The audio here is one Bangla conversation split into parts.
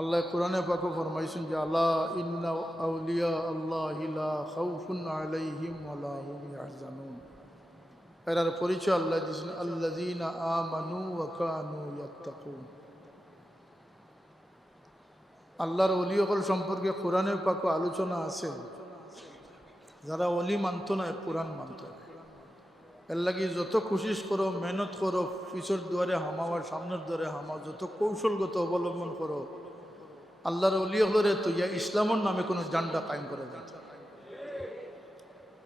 আল্লাহ কোরআনে পাকে ফরমাইছেন যে আলা ইন্না আউলিয়া আল্লাহি লা খাউফুন আলাইহিম ওয়া লা হুম ইয়াহজানুন। এর পরিচয় আল্লাহ দিয়েছেন আল্লাযীনা আমানু ওয়া কানু ইয়াত্তাকুন। আল্লাহর ওলি হল সম্পর্কে কোরআনের পাকে আলোচনা আছে। যারা ওলি মানত না কোরআন মানত, এর লাগি যত কোশিশ করো, মেহনত করো, পিছর দুয়ারে হামাওয়ার সামনের দুয়ারে হামাও, যত কৌশলগত অবলম্বন করো, আল্লাহর ওলি হলরে তো ইয়া ইসলামের নামে কোনো জান্ডা কায়েম করে দেয়।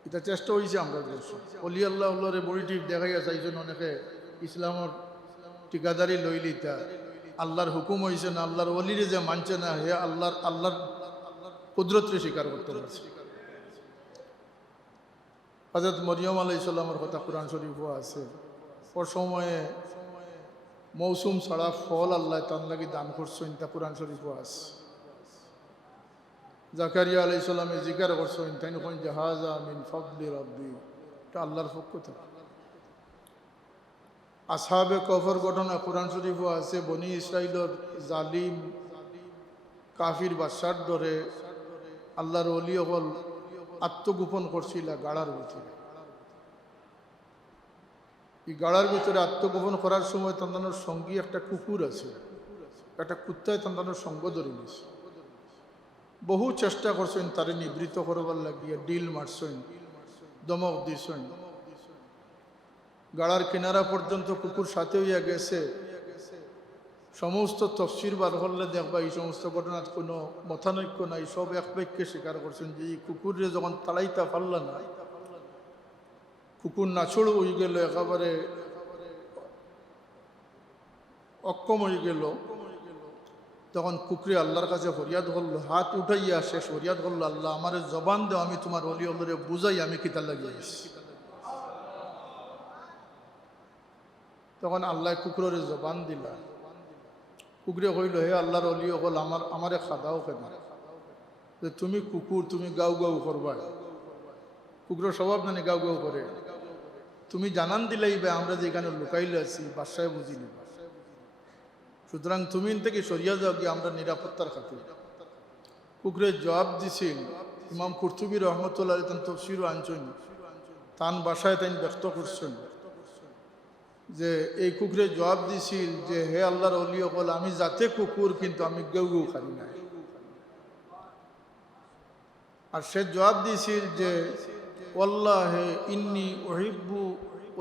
এটা চেষ্টা হয়েছে আমরা দেশ অলি আল্লাহ হলরে বড়িটি দেখাই আছে। এই জন্য অনেকে ইসলামের ঠিকাদারি লইলিতা আল্লাহর হুকুম হয়েছে না, আল্লাহর অলিরে যে মানছে না, হে আল্লাহর কুদরতরে স্বীকার করতে পারছে। হযরত মরিয়ম আলাইহিস সালামের কথা কোরআন শরীফও আছে। ওর সময়ে মৌসুম ছাড়া ফল আল্লাহ তার লাগি দান করছেন, তা কোরআন শরীফও আছে। জাকারিয়া আলাইহিস সালামে জিকির করছেন, তাই কোন জাহাজা মিন ফাদলি রাব্বি, এটা আল্লাহর পক্ষ থেকে। আসহাবে কফর ঘটনা কোরআন শরীফও আছে। বনি ইসরাইলের জালিম কাফির বাদশার ডরে আল্লাহর ওলি হল আত্মগোপন করছিল গাড়ার ভিতরে। এই গাড়ার ভিতরে আত্মগোপন করার সময় তাদের সঙ্গী একটা কুকুর আছে, একটা কুত্তায় তাদের সঙ্গ ধরে নিয়েছে। বহু চেষ্টা করছেন তারে নিবৃত্ত করবার লাগিয়ে, ডিল মারছেন, দমক দিছেন। গাড়ার কিনারা পর্যন্ত কুকুর সাথে হইয়া গেছে। সমস্ত তফসির বার করলে দেখবা এই সমস্ত ঘটনার কোনো মতানৈক্য নাই, সব এক বাক্যে স্বীকার করছেন যে এই কুকুরে যখন তাড়াইতা পারলা না, কুকুর নাছড় হয়ে গেল, একেবারে অক্ষম হয়ে গেল, তখন কুকুরে আল্লাহর কাছে ফরিয়াদ করল, হাত উঠাইয়া শেষ ফরিয়াদ করল, আল্লাহ আমার জবান দেও, আমি তোমার অলি অল্লরে বুঝাই আমি কিতা লাগিয়েছি। তখন আল্লাহ কুকুরের জবান দিলা। কুকুরে কইল, হে আল্লাহর অলি হল, আমারে খাদাও কেন যে তুমি কুকুর, তুমি গাউ গাউ করবা। কুকুরের স্বভাব জানি গাউ গাউ করে। তুমি জানান দিলাইবে আমরা যে এখানে লুকাইলে আছি, বাসায় বুঝি নিবা। সুতরাং তুমি থেকে সরিয়া যাও গিয়ে আমরা নিরাপত্তার খাতির। কুকুরের জবাব দিছিল ইমাম কুরতুবী রহমতুল্লাহ তান তফসিরও আনছেন, তান বাসায় তাই ব্যক্ত করছেন যে এই কুকুরে জবাব দিছিল যে হে আল্লাহর ওলি হল, আমি যাতে কুকুর কিন্তু আমি গেউ গেউ খাই না। আর সে জবাব দিছিল যে ওয়াল্লাহি ইন্নী উহিব্বু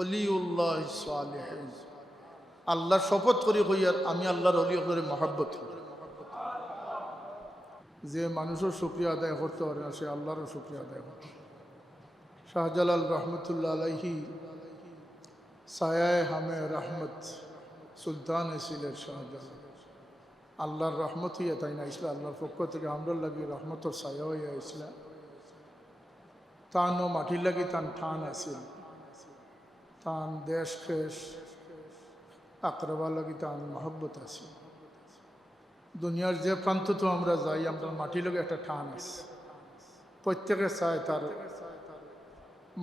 ওলিউল্লাহ সালিহিন, আল্লাহর শপথ করি কইয়ার আমি আল্লাহর ওলি হলের মহব্বত করি। যে মানুষের শুকরিয়া আদায় করতে পারে না, সে আল্লাহরও শুকরিয়া আদায় করতে। শাহজালাল রহমতুল্লাহ আলাইহি সায়ায়ে হামে রহমত সুলতান ছিলেন শাহজালাল। আল্লাহর রহমত হইয়া তাই না ইসলাম, আল্লাহর পক্ষ থেকে আমরা লাগি রহমতর ছায়া হইয়া ইসলাম। তানও মাটির লাগি তান ঠান আছিল, তান দেশ খেস আকরবা লাগি তান মহব্বত আছে। দুনিয়ার যে প্রান্ত তো আমরা যাই, আমরা মাটির লগে একটা ঠান আছে। প্রত্যেকে চায় তার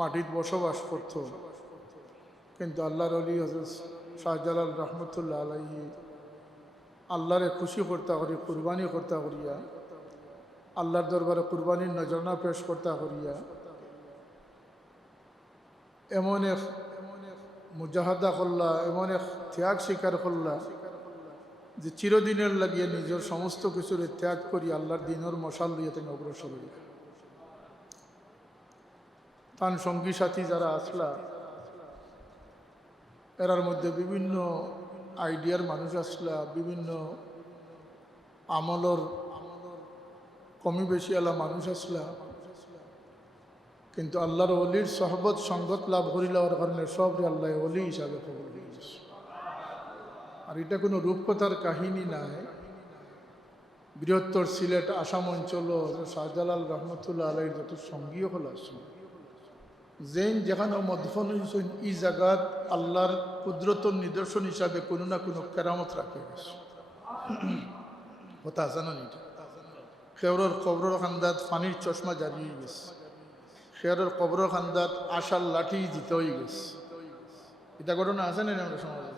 মাটির বসবাস করত। কিন্তু আল্লাহর ওলি হযরত শাহজালাল রহমতুল্লাহ আলাইহি আল্লাহরে খুশি করতে করি, কুরবানি করতে করিয়া, আল্লাহর দরবারে কুরবানির নজরানা পেশ করতে করিয়া এমন এক মুজাহাদা করলা, এমন এক ত্যাগ স্বীকার করলা যে চিরদিনের লাগিয়ে নিজের সমস্ত কিছুর ত্যাগ করি আল্লাহর দিনের মশাল দিয়ে তুমি অগ্রসর হইয়া। তার সঙ্গী সাথী যারা আসলা, এরার মধ্যে বিভিন্ন আইডিয়ার মানুষ আসলা, বিভিন্ন আমলর কমি বেশি আলা মানুষ আসলা। কিন্তু আল্লাহর অলির সহবত সঙ্গত লাভ করিলার কারণে সবরে আল্লাহ অলি হিসাবে কবুল করেছে। আর এটা কোনো রূপকথার কাহিনী নাই। বৃহত্তর সিলেট আসাম অঞ্চল শাহজালাল রহমতুল্লাহ আলাইহির যত সঙ্গীও হল আসুন, যেন যেখানে মদফন হয়েছেন এই জায়গাত আল্লাহর কুদরতর নিদর্শন হিসাবে কোনো না কোনো কেরামত রাখে গেছে। কথা আছে না? খেয়রর কবর খান্দাত পানির চশমা জারিয়ে গেছে, খেয়রর কবর খান্দাত আশার লাঠি দিতে হয়ে গেছে। এটা ঘটনা আছে না আমরা সমাজে?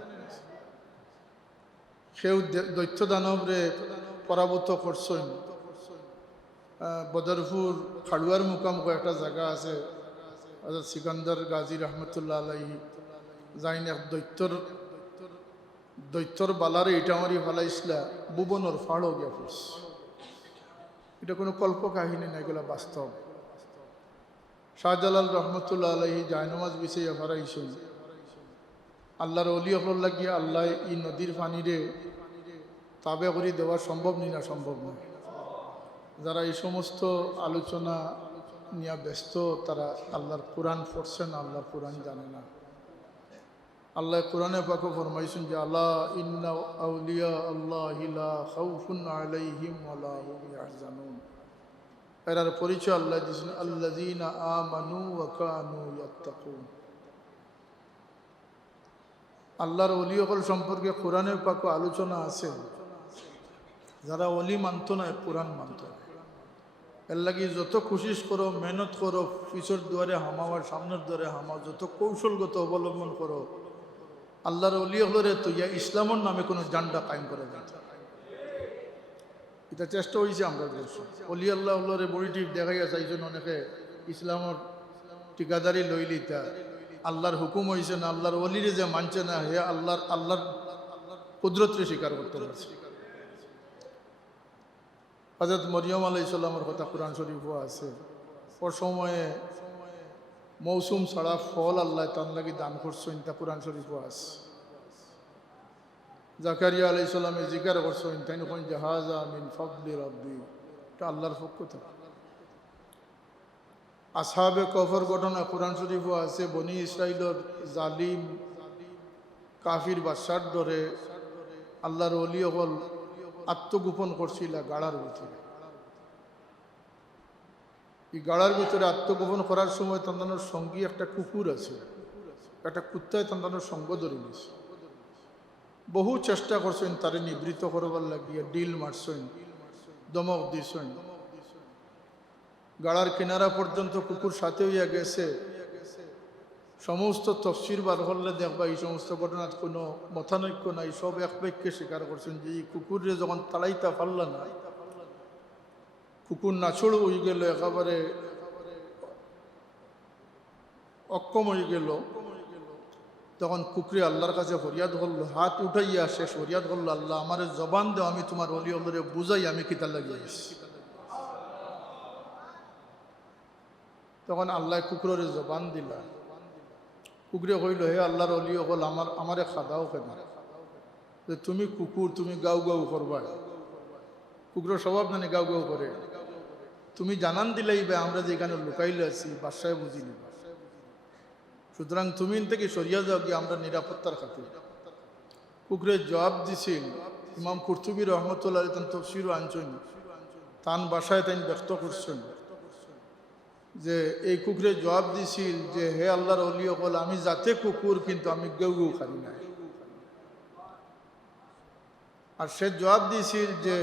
সেও দৈত্য দানবরে পরাভূত করছেন। বদরপুর খাড়ুয়ার মুকাম একটা জায়গা আছে, হযরত সিকান্দার গাজী রহমতুল্লাহ আলাইহি যাইন এক দৈত্যর বালারে এটা আমারই ফালাইছিলা ভুবনের ফাড়ও গিয়া পড়ছে। এটা কোনো কল্প কাহিনী না, এগুলো বাস্তব। শাহজালাল রহমতুল্লাহ আলাইহি জায়নামাজ বিছাইয়া ফারাইছেন। আল্লাহর অলি হল লাগিয়া আল্লাহ এই নদীর পানিরে তাবে করে দেওয়া সম্ভব নি না সম্ভব নয়। যারা এই সমস্ত আলোচনা নিয়ে ব্যস্ত তারা আল্লাহর কোরআন পড়ছেন, আল্লাহর কোরআন জানে না। আল্লাহ কোরআনে পাকে ফরমাইছেন যে আল্লাহ ইন্না আউলিয়া আল্লাহি লা খাউফুন আলাইহিম ওয়ালা হুম ইয়াহজানুন। এর পরিচয় আল্লাহ দিয়েছেন আল্লাযীনা আমানু ওয়া কানু ইয়াত্তাকুন। আল্লাহর ওলি হল সম্পর্কে কোরআনে পাকে আলোচনা আছে। যারা ওলি মানত না কোরআন মানত না। এর লাগি যত কোশিশ করো, মেহনত করো, পিছর দুয়ারে হামাওয়ার সামনের দুয়ারে হামাও, যত কৌশলগত অবলম্বন করো, আল্লাহর ওলি হলরে তো ইয়া ইসলামের নামে কোনো জান্ডা কায়েম করে দেয়। এটা চেষ্টা হয়েছে আমরা করছি। অলি আল্লাহ হলরে বড়িটি দেখাইয়া চাইছেন অনেকে ইসলামের ঠিকাদারি লইলিতা আল্লাহর হুকুম হয়েছে না, আল্লাহর ওলিরে যে মানছে না হে আল্লাহর কুদরতরে স্বীকার করতে পারছে। হযরত মরিয়ম আলাইহিস সালামের কথা কোরআন শরীফও আছে। ওর সময়ে মৌসুম ছাড়া ফল আল্লাহ তার লাগি দান করছেন, তা কোরআন শরীফও আছে। জাকারিয়া আলাইহিস সালামে জিকির করছেন, তাই নখন জাহাজা মিন ফাদলি রাব্বি, এটা আল্লাহর পক্ষ থেকে। আসহাবে কফর ঘটনা কোরআন শরীফও আছে। বনি ইসরাইলের জালিম কাফির বাদশার ডরে আল্লাহর ওলি হল আত্মগোপন করছিল গাড়ার ভিতরে। এই গাড়ার ভিতরে আত্মগোপন করার সময় তাদের সঙ্গী একটা কুকুর আছে, একটা কুত্তায় তাদের সঙ্গ ধরে নিয়েছে। বহু চেষ্টা করছেন তারে নিবৃত্ত করবার লাগিয়ে, ডিল মারছেন, দমক দিছেন। গাড়ার কিনারা পর্যন্ত কুকুর সাথে হইয়া গেছে। সমস্ত তফসির বার করলে দেখবা এই সমস্ত ঘটনার কোনো মতানৈক্য নাই। সব এক বাক্যে স্বীকার করছেন যে এই কুকুরে যখন তাড়াইতা পারল না, কুকুর নাছড় হয়ে গেল, একেবারে অক্ষম হয়ে গেল, তখন কুকুরে আল্লাহর কাছে ফরিয়াদ করলো, হাত উঠাইয়া শেষ ফরিয়াদ করলো, আল্লাহ আমার জবান দেও, আমি তোমার অলি অলরে বুঝাই আমি কিতা লাগিয়েছি। তখন আল্লাহ কুকুরের জবান দিলা। কুকুরে কইল, হে আল্লাহর অলি হল আমারে খাদাও কেন, যে তুমি কুকুর, তুমি গাউ গাউ করবা। কুকুরের স্বভাব জানি গাউ গাউ করে। তুমি জানান দিলেই বা আমরা যেখানে লুকাইলে আছি বাসায় বুঝি নিবা, সুতরাং তুমি থেকে সরিয়া যাও গিয়ে আমরা নিরাপত্তার খাতির। কুকুরের জবাব দিছিল ইমাম কুরতুবী রহমতুল্লাহ তান তফসিরও আনছেন, তান বাসায় তাই ব্যক্ত করছেন যে এই কুকুরে জবাব দিছিল যে হে আল্লাহর ওলি হল আমি যাতে কুকুর, কিন্তু আমি গেউ গেউ খাই না। আর সে জবাব দিছিল যে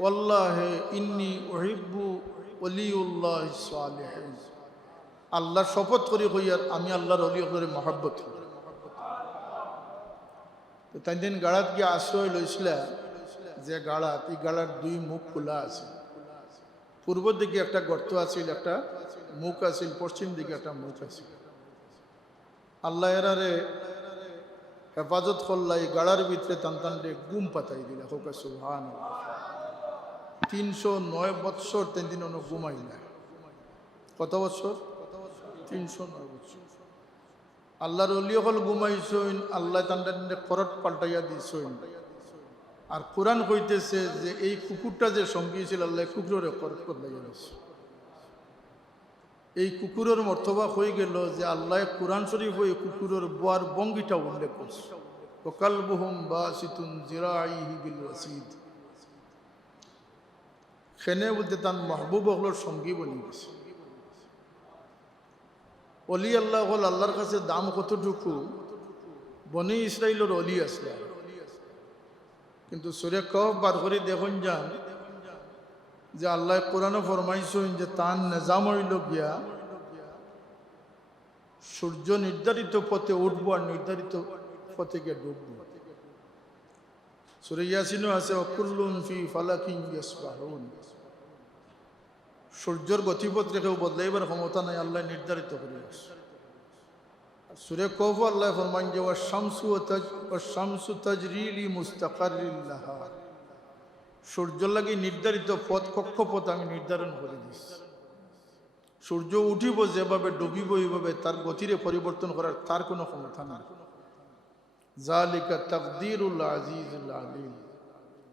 ওয়াল্লাহি ইন্নী উহিব্বু ওলিউল্লাহ সালিহিন, আল্লাহর শপথ করি হইয়ার আমি আল্লাহর ওলি হলের মহব্বত করি। তো তাই দিন গাড়াত গিয়ে আশ্রয় লইছিল যে গাড়াত, এই গাড়ার দুই মুখ খোলা আছে। পূর্ব দিকে একটা গর্ত আছিল, একটা মুখ আছিল, পশ্চিম দিকে একটা মুখ আছিল। আল্লাহ এরারে হেফাজত করলা, এই গাড়ার ভিতরে টান টানলে গুম পাতাই দিলা। হোক সুবহানাল্লাহ। 309 বৎসর তিন দিন অন্য ঘুমাই না। কত বছর? 309 বছর। আল্লাহর ওলি হল ঘুমাইছইন, আল্লাহ টান্ডা করট পাল্টাইয়া দিছইন। আর কোরআন কইতেছে যে এই কুকুরটা যে সঙ্গী ছিল আল্লাহ কুকুরের করট পাল্টাইয়া দিছে। এই কুকুরের মর্তবা হয়ে গেল যে আল্লাহ কোরআন শরীফ হয়ে কুকুরের বোয়ার বঙ্গিটা উল্লেখ করছে, ওয়াকালবুহুম বাসিতুন জিরাইহি বিল ওয়াসিদ। সেনে বলতে তার মাহবুব হলোর সঙ্গী বনি গেছে। অলি আল্লাহ হল আল্লাহর কাছে দাম কতটুকু, বনি ইসরাইলের অলি আসলে, কিন্তু সূরা কহফ বার করে দেখুন যান যে আল্লাহ কোরআনে ফরমাইছেন যে তার নিজাম হইল গিয়া সূর্য নির্ধারিত পথে উঠবো আর নির্ধারিত পথে গিয়ে ডুববো। সূরা ইয়াসিনও আছে ওয়াকুল্লুন ফি ফালাকিন ইয়াসবাহুন। সূর্যের গতিপথ রেখেও বদলাইবার ক্ষমতা নাই, আল্লাহ নির্ধারিত করে আছে। সূরা কহফ আল্লাহ ফরমান যে ওয়াশ-শামসু তাজরি লিমুস্তাকাররিন লাহা, সূর্য লাগি নির্ধারিত পথ কক্ষপথ আমি নির্ধারণ করে দিয়েছি। সূর্য উঠিব যেভাবে ডুবিব এইভাবে, তার গতিরে পরিবর্তন করার তার কোনো ক্ষমতা নাই। জালিকা তাকদীরুল আজিজুল আলিম,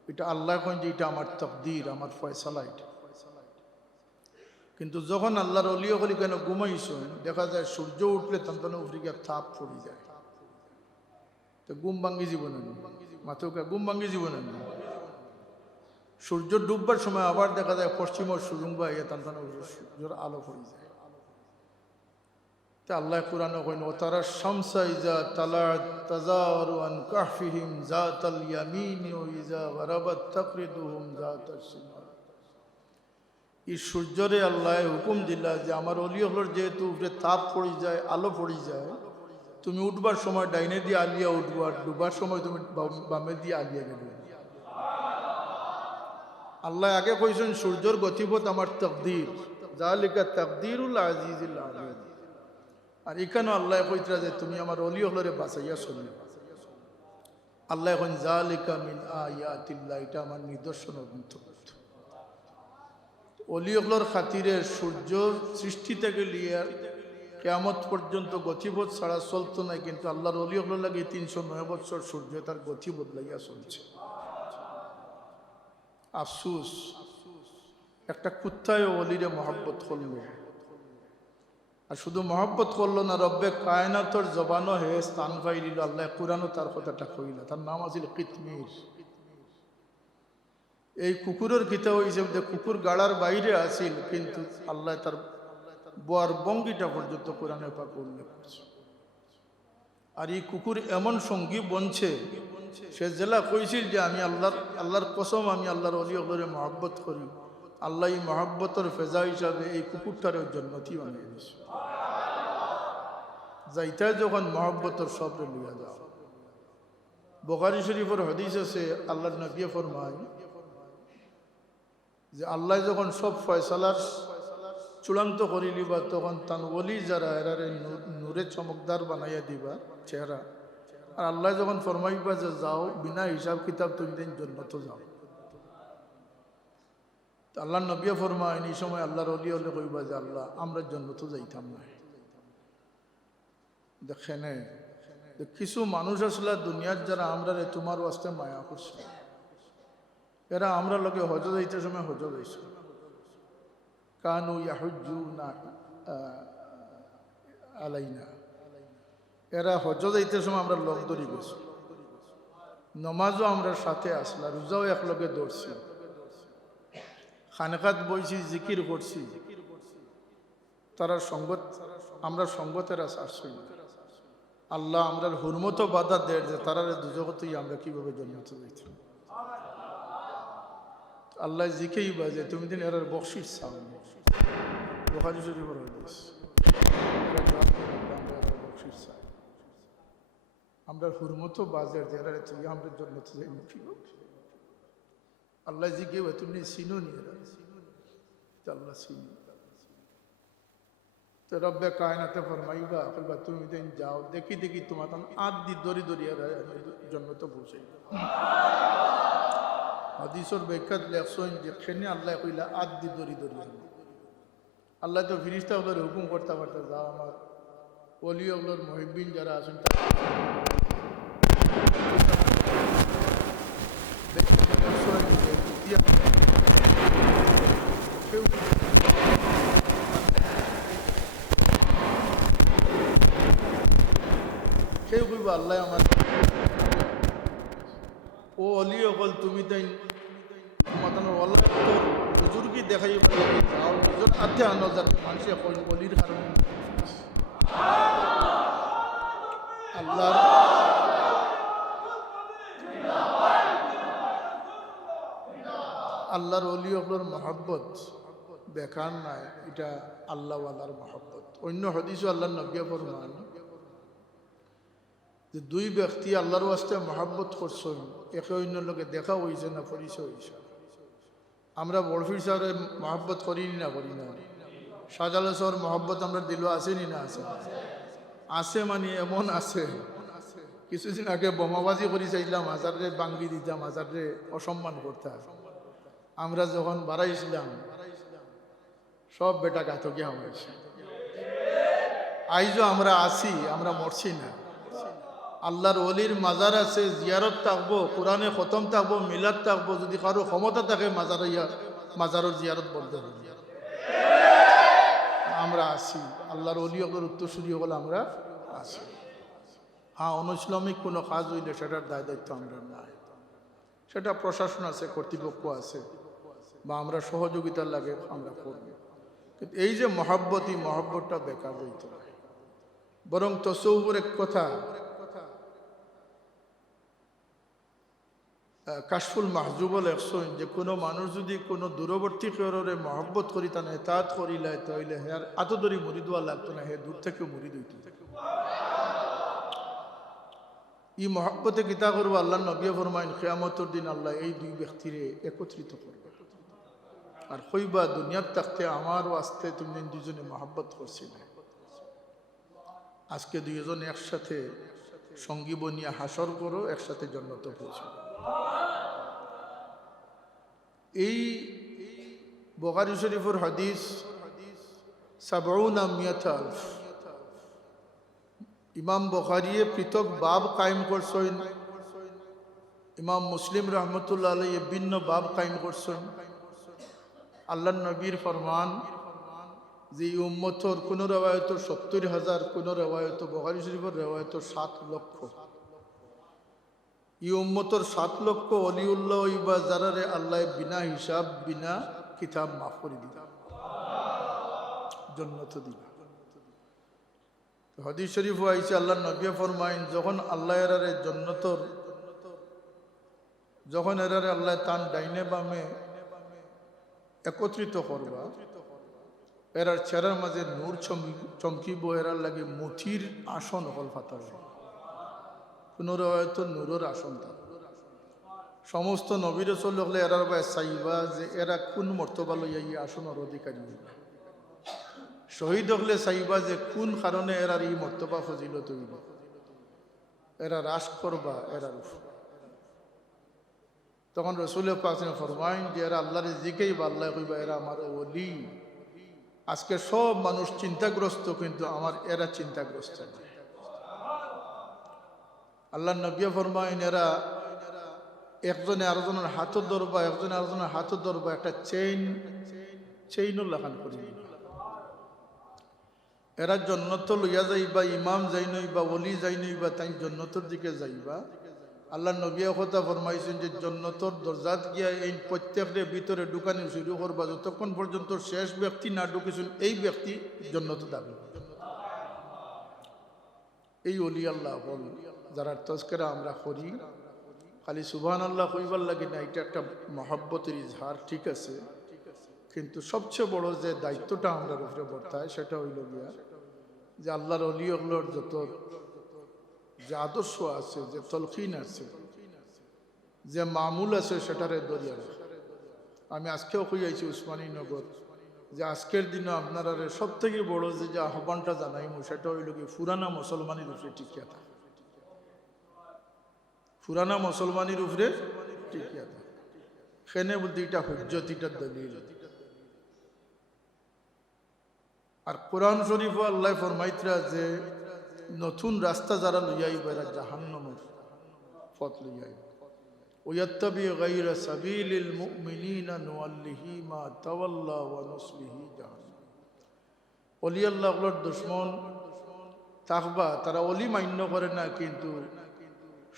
এটা আল্লাহ কোন যে এটা আমার তাকদীর, আমার ফয়সালা এটা। কিন্তু যখন আল্লাহর ওলিও হলি কেন ঘুমাইছেন, দেখা যায় সূর্য উঠলে তান্তানো উফরিকা তাপ পড়ে যায়, তো ঘুম ভাঙ্গি জীবনে মাথা ঘুম ভাঙ্গি জীবনে। সূর্য ডুববার সময় আবার দেখা যায় পশ্চিম ও সুরুঙ্গা ইয়ে তান্তানো সূর্যের আলো পড়ে যায়। তা আল্লাহ কুরআনে কইন ও তারা শামসা ইজা তালাত তাজাওয়ারু আন কাহফিহিম যাতাল ইয়ামিন ওয়া ইজা গারাবাত তাকরিদুহুম যাতাশ শিমাল। এই সূর্যরে আল্লাহ হুকুম দিলা যে আমার ওলি হলোর যেহেতু উপরে তাপ পড়ে যায়, আলো পড়ে যায়, তুমি উঠবার সময় ডাইনে দিয়ে আলিয়া উঠবো, আর ডুবার সময় তুমি বামে দিয়ে আলিয়া গেলে। আল্লাহ আগে কইছেন সূর্যের গতিপথ আমার তাকদীর, যালিকা তাকদীরুল আজিজুল আলিম। আর এখানেও আল্লাহ কইতরা যে তুমি আমার ওলি হলরে বাঁচাইয়া চলি। আল্লাহ এখন যালিকা মিন আয়াতিল্লাহ, এটা আমার নিদর্শন অন্তর্ভুক্ত। ওলি হলর খাতিরে সূর্য সৃষ্টি থেকে লিয়ে কিয়ামত পর্যন্ত গতিপথ ছাড়া চলতো না, কিন্তু আল্লাহর ওলি হলর লাগে 309 বছর সূর্য তার গতি বদলাইয়া চলছে। আফসুস, একটা কুত্তায় ওলিরে মহব্বত করল, আর শুধু মহব্বত করলো না, রব্বে কায়নাতর জবানও হে স্থান পাই দিল। আল্লাহ কুরআনও তার কথাটা কইলা, তার নাম আছিল কিতমির। এই কুকুরের কিতাব হিসেবে কুকুর গাড়ার বাইরে আছিল, কিন্তু আল্লাহ তার বোয়ার বঙ্গিটা পর্যন্ত কোরআনে পাক উল্লেখ করছে। আর এই কুকুর এমন সঙ্গী বনছে, সে জেলা কইছিল যে আমি আল্লাহর কসম, আমি আল্লাহর ওলি হলরে মহব্বত করি। আল্লাহ এই মহব্বতের ফেজা হিসাবে এই কুকুরটারের জন্নতি বানিয়ে দিয়েছে। যাইতায় যখন মহব্বতের সবরে লিয়া যাও। বুখারী শরীফের হাদিস আছে, আল্লাহর নবী ফরমায় যে আল্লাহ যখন সব ফয়সালার চূড়ান্ত করি লিবা, তখন তান ওলি যারা এরারে নূরে চমকদার বানাইয়া দিবা চেহারা। আর আল্লাহ যখন ফরমাইবা যে যাও, বিনা হিসাব কিতাব তুমি দিন জন্নত যাও। আল্লাহ নবী ফরমায় এই সময় আল্লাহর ওলি হলে কইবা যে আল্লাহ আমরা জন্নত যাইতাম না। দেখেন কিছু মানুষ আসলে দুনিয়ার যারা আমরা তোমার ওয়াস্তে মায়া করছে, এরা আমরা লোকে হজ যাইতে সময় হজ যাইছে, কানু ইয়াহুজ্জুনা আলাইনা, এরা হজ যাইতে সময় আমরা লোক ধরি গেছি, নমাজও আমরা সাথে আসলা, রোজাও এক লগে ধরছি, খানেকাত বইছি, জিকির করছি, তারা সঙ্গত আমরা সঙ্গতেরা ছাড়ছি। আল্লাহ আমরার হুরমত বাধা দেয় যে তারা দুজগতেই আমরা কিভাবে জন্মত যাইতাম। আল্লাহ জিকেই বাজে তুমি দিন এরার বকশিস চাও। বুখারী শরীফের হাদিস, বকশিস চাই, আমরা হুরমত বাজে যে এরা তুই আমরা জন্মত যাই মুখী। আল্লাহ জিকে তুমি চিনো নি এরা, আল্লাহ চিনি। তো রব্বে কায়নাতে ফরমাইবা বলবা তুমি দিন যাও, দেখি দেখি তোমার আদি দরি দরি জন্মত পৌঁছাই। হাদিসের ব্যাখ্যাত লেখছেন যে খেনে আল্লাহ কইলা আদি দরি দরি। আল্লাহ তো ফিরিস্তা ওগুলোর হুকুম করতে পারতো, যাও আমার ওলি ওগুলোর মুহিব্বিন যারা আছেন কেউ কইবা আল্লাহ আমার ও অলি অকল তুমি তাই তোমার আল্লাহ তোর বুজুর্গি দেখাই যাও, নিজের আধ্যে আনো যাতে মানুষের অলির কারণে আল্লাহর অলি অকলের মহব্বত বেকার নাই, এটা আল্লাহওয়ালার মহব্বত। অন্য হাদিসও আল্লাহর নবী ফরমান যে দুই ব্যক্তি আল্লাহর ওয়াস্তে মহাব্বত করছেন, একে অন্য লোকে দেখা হয়েছে না পরিচয় হয়েছে। আমরা বরফির সাহেবের মহাব্বত করিনি না করি না? শাহজালাল সাহের মহাব্বত আমরা দিল আসেনি না আছে? আছে মানে এমন আছে, কিছুদিন আগে বোমাবাজি করি চাইলাম, হাজারে বাঙ্গি দিতাম, হাজারে অসম্মান করতাম। আমরা যখন বাড়াইছিলাম সব বেটা ঘাতকি হয়েছে। আইজও আমরা আসি, আমরা মরছি না। আল্লাহর ওলির মাজার আছে, জিয়ারত থাকবো, কোরআনে খতম থাকবো, মিলাদ থাকবো। যদি কারো ক্ষমতা থাকে মাজারের জিয়ারত বলতে হবে। আমরা আসি, আল্লাহর ওলি হকলের উত্তরসূরি হলে আমরা আসি। হ্যাঁ, অনুইসলামিক কোনো কাজ হইলে সেটার দায় দায়িত্ব আমরা নাই, সেটা প্রশাসন আছে, কর্তৃপক্ষ আছে, বা আমরা সহযোগিতার লাগে আমরা করব। কিন্তু এই যে মহাব্বত, এই মহাব্বতটা বেকার হইতে হয়। বরং তসৌফের এক কথা, কাশফুল মাহজুব লেখছেন যে কোনো মানুষ যদি কোনো দূরবর্তী কেউরে মহব্বত করি তা না এতাত করিলে তাইলে হেয়ার আত ধরি মুড়ি দেওয়া লাগতো না, হে দূর থেকে মুড়ি দিত। এই মহব্বতে গীতা করবো, আল্লাহ নবী ফরমাইন কিয়ামতের দিন আল্লাহ এই দুই ব্যক্তিরে একত্রিত করবে আর কইবা দুনিয়ার থাকতে আমার ওয়াস্তে তুমি দুজনে মহব্বত করছিলে, আজকে দুইজন একসাথে সঙ্গী বনিয়া হাসর করো, একসাথে জান্নাতে পৌঁছো। এই বুখারী শরীফের হাদিস ৭০ ইমাম বুখারী পৃথক বাব কায়েম করছেন, ইমাম মুসলিম রহমতুল্লাহ আলাইহি ভিন্ন বাব কায়েম করছেন। আল্লাহ নবীর ফরমান যে উম্মতর কোন রেওয়ায়ত ৭০,০০০, কোন রেওয়ায়ত বুখারী শরীফের রেওয়ায়ত ৭ লক্ষ। এই উম্মতর ৭ লক্ষ অলিউল্লাহ হইবা যারারে আল্লাহ বিনা হিসাব বিনা কিতাব মাফ করে দিবা, জান্নাত দিবা। হাদিস শরীফ আইছে আল্লাহ নবী ফরমাইন যখন আল্লাহ এরারে জান্নাতর, যখন এরারে আল্লাহ তান ডাইনে বামে একত্রিত করবা, এরার চেহারার মাঝে নূর চমকিব, এরার লাগে মুথির আসন হল ফাতার, কোন হয়তো নূরের আসন থাকবে। সমস্ত নবী রাসূল হলে এরার ভাই চাইবা যে এরা কোন মর্তবা লইয়া এই আসনের অধিকারী হইবে। শহীদ হলে চাইবা যে কোন কারণে এরার এই মর্তবা ফজিলত হইবে, এরা রাস করবা এরার উপর। তখন রাসূল পাক ফরমাইন যে এরা আল্লাহর জিকেই বা আল্লাহ কইবা এরা আমার ওলি। আজকে সব মানুষ চিন্তাগ্রস্ত, কিন্তু আমার এরা চিন্তাগ্রস্ত না। আল্লাহ নবী ফরমাইন এরা একজনে আরেকজনের হাতও ধরবা, একজনে আরেকজনের হাতও ধরবা, একটা চেইনও লাগান করি। এরা জন্নত লইয়া যাইবা, ইমাম যাই নইবা, ওলি যাই নইবা, তাই জন্নতর দিকে যাইবা। আল্লাহ নবী কথা ফরমাইছেন যে জন্নতর দরজাত গিয়া এই প্রত্যেকের ভিতরে ঢুকানি শুরু করবা, যতক্ষণ পর্যন্ত শেষ ব্যক্তি না ঢুকেছেন এই ব্যক্তি জন্নত দাবি। এই অলি আল্লাহ বল যারা তজকেরা আমরা করি, খালি সুবহানাল্লাহ কইবার লাগে না, এটা একটা মহব্বতের ইজহার, ঠিক আছে। কিন্তু সবচেয়ে বড় যে দায়িত্বটা আমরা উপরে বর্তায় সেটা হইল গিয়া যে আল্লাহর অলি আল্লাহর যত যে আদর্শ আছে, যে তলকিন আছে, যে মামুল আছে, সেটারে দরিয়া রাখা। আমি আজকেও কইয়াছি উসমানীনগর যে আজকের দিনে আপনারা সব থেকে বড় যে আহ্বানটা জানাইমু সেটা হইল কি পুরানা মুসলমানের উপরে টিকিয়া থাকে, পুরানা মুসলমানের উপরে টিকিয়া থাকে। সেনে বলতে এটা হুজ্জত, এটা দলিল। আর কোরআন শরীফ আল্লাহ ফরমাইতরা যে নতুন রাস্তা যারা লইয়াইব এরা জাহান্নামের পথ লইয়াইব। ওয়াত্তাবি গায়রা সাবিলিল মুমিনিনা নুওয়াল্লিহি মা তাওয়াল্লা ওয়া নুসলিহি জাহান্নাম। ওলি আল্লাহর দুশমন থাকবা, তারা ওলি মান্য করে না, কিন্তু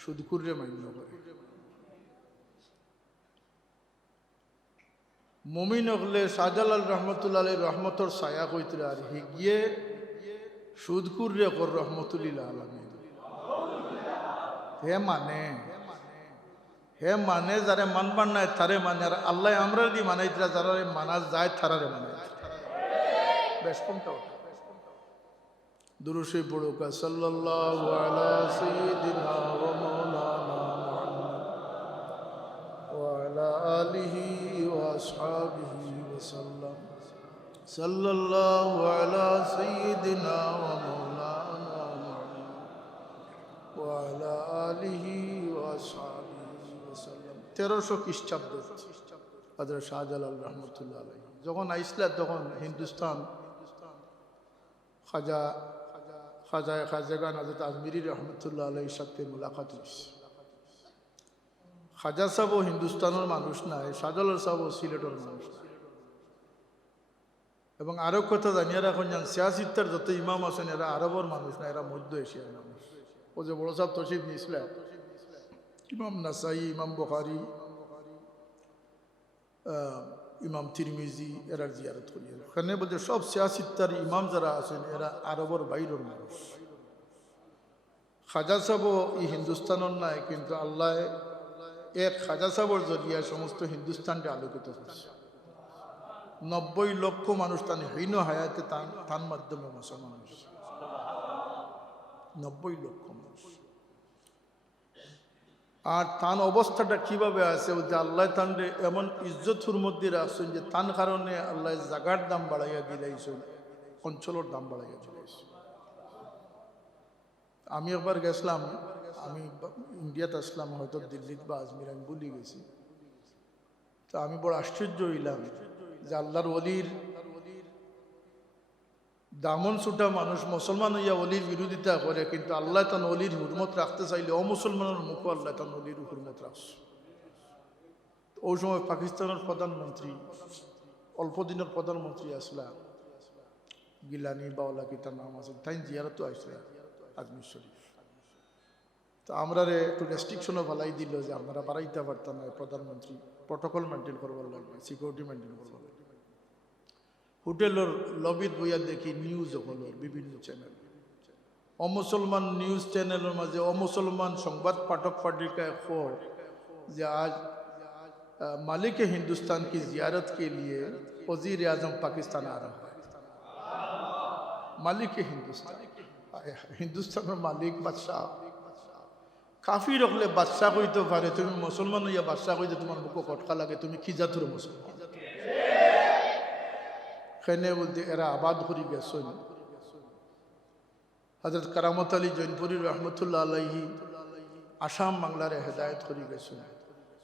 সুদকুরে মান্য করে। মুমিন হলে শাহজালাল রহমতুল্লাহ আলাইহির রহমতর ছায়া কইতরা, আর হিগিয়ে সুদকুরে কর রহমতুল্লিল আলামিন। হে মানে যারে মানবার নাই তারে মানে, আর আল্লাহ আমরা যদি মানাইতরা যারা মানা যায় তারারে মানে। বেশ কমটা दुरूद पढ़ो का सल्लल्लाहु अला सय्यिदिना व मौलाना मुहम्मद व अला आलिहि व अस्हाबिहि व सल्लम सल्लल्लाहु अला सय्यिदिना व मौलाना मुहम्मद व अला आलिहि व अस्हाबिहि व सल्लम 1300 খ্রিস্টাব্দ হযরত শাহজালাল রহমতুল্লাহ আলাইহি যখন আইসলা তখন হিন্দুস্তান খাজাগান হযরত আজমিরি রহমতুল্লাহ আলাইহির সাথে মুলাকাত হয়েছে। খাজা সাহেব হিন্দুস্তানের মানুষ নাই, শাহজালাল সাহেব সিলেটের মানুষ না। এবং আরো কথা জানিয়ে রাখুন, সিয়াসিত্তার যত ইমাম আছেন এরা আরবের মানুষ না, এরা মধ্য এশিয়ার মানুষ। ও যে বড় সাহেব তশরিফ নিয়েছিলেন, ইমাম নাসাই, ইমাম বুখারী, ইমাম তিরমিজি এরা জিয়ারত করিয়ে ওখানে বলতে সব সিয়াসিত্তার ইমাম যারা আছেন এরা আরবের বাইরের মানুষ। খাজা সাহেব এই হিন্দুস্তানের নাই, কিন্তু আল্লাহ এক খাজা সাহেবের জরিয়া সমস্ত হিন্দুস্তানকে আলোকিত করছে। 90 লক্ষ মানুষ তান হীন হায়াতে তান মাধ্যমে মুসলমান হয়েছে। 90 লক্ষ মানুষ। আর তান অবস্থাটা কিভাবে আছে বলতে আল্লাহ তানরে এমন ইজ্জতুর মধ্যে রাখছেন যে তান কারণে আল্লাহ জাগার দাম বাড়াইয়া দিলাইছেন, অঞ্চলের দাম বাড়াইয়া দিলাইছেন। আমি একবার গেছিলাম, আমি ইন্ডিয়াতে আসলাম, হয়তো দিল্লিত বা আজমির, আমি ভুলে গেছি। তো আমি বড় আশ্চর্য হইলাম যে আল্লাহর ওলির দামন ছুটা মানুষ মুসলমান হইয়া অলির বিরোধিতা করে, কিন্তু আল্লাহ তান অলির হুরমত রাখতে চাইলে অমুসলমানের মুখও আল্লাহ তান অলির হুরমত রাখছে। ওই সময় পাকিস্তানের প্রধানমন্ত্রী, অল্প দিনের প্রধানমন্ত্রী আসলাম, গিলানি বাওলা কি তার নাম আছে, তাই জিয়ারত আসলে আজমির শরীফ। তো আমরা একটু রেস্ট্রিকশনও ভালাই দিল যে আমরা বাড়াইতে পারতাম না, প্রধানমন্ত্রী প্রোটোকল মেনটেন করবার লাগবে, সিকিউরিটি মেনটেন করবার লাগবে। হোটেলের লবিত বইয়া দেখি নিউজ হলো বিভিন্ন চ্যানেল, অমুসলমান নিউজ চ্যানেলের মাঝে অমুসলমান সংবাদ পাঠক পাঠিকায় খবর যে আজ মালিক हिंदुस्तान की जियारत के लिए वजीर आजम पाकिस्तान आ रहा है। मालिक हिंदुस्तान मालिक बादशाह কাফি রকলে বাদশাহ কইতে পারে, তুমি মুসলমান হইয়া বাদশাহ কইতে তোমার মুখ কটকা লাগে, তুমি কি জাতুর মুসলমান? খেনে বলতে এরা আবাদ করি গেছেন। হযরত কারামত আলী জৈনপুরী রহমতুল্লাহ আলাইহি আসাম বাংলারে হেদায়েত করি গেছেন।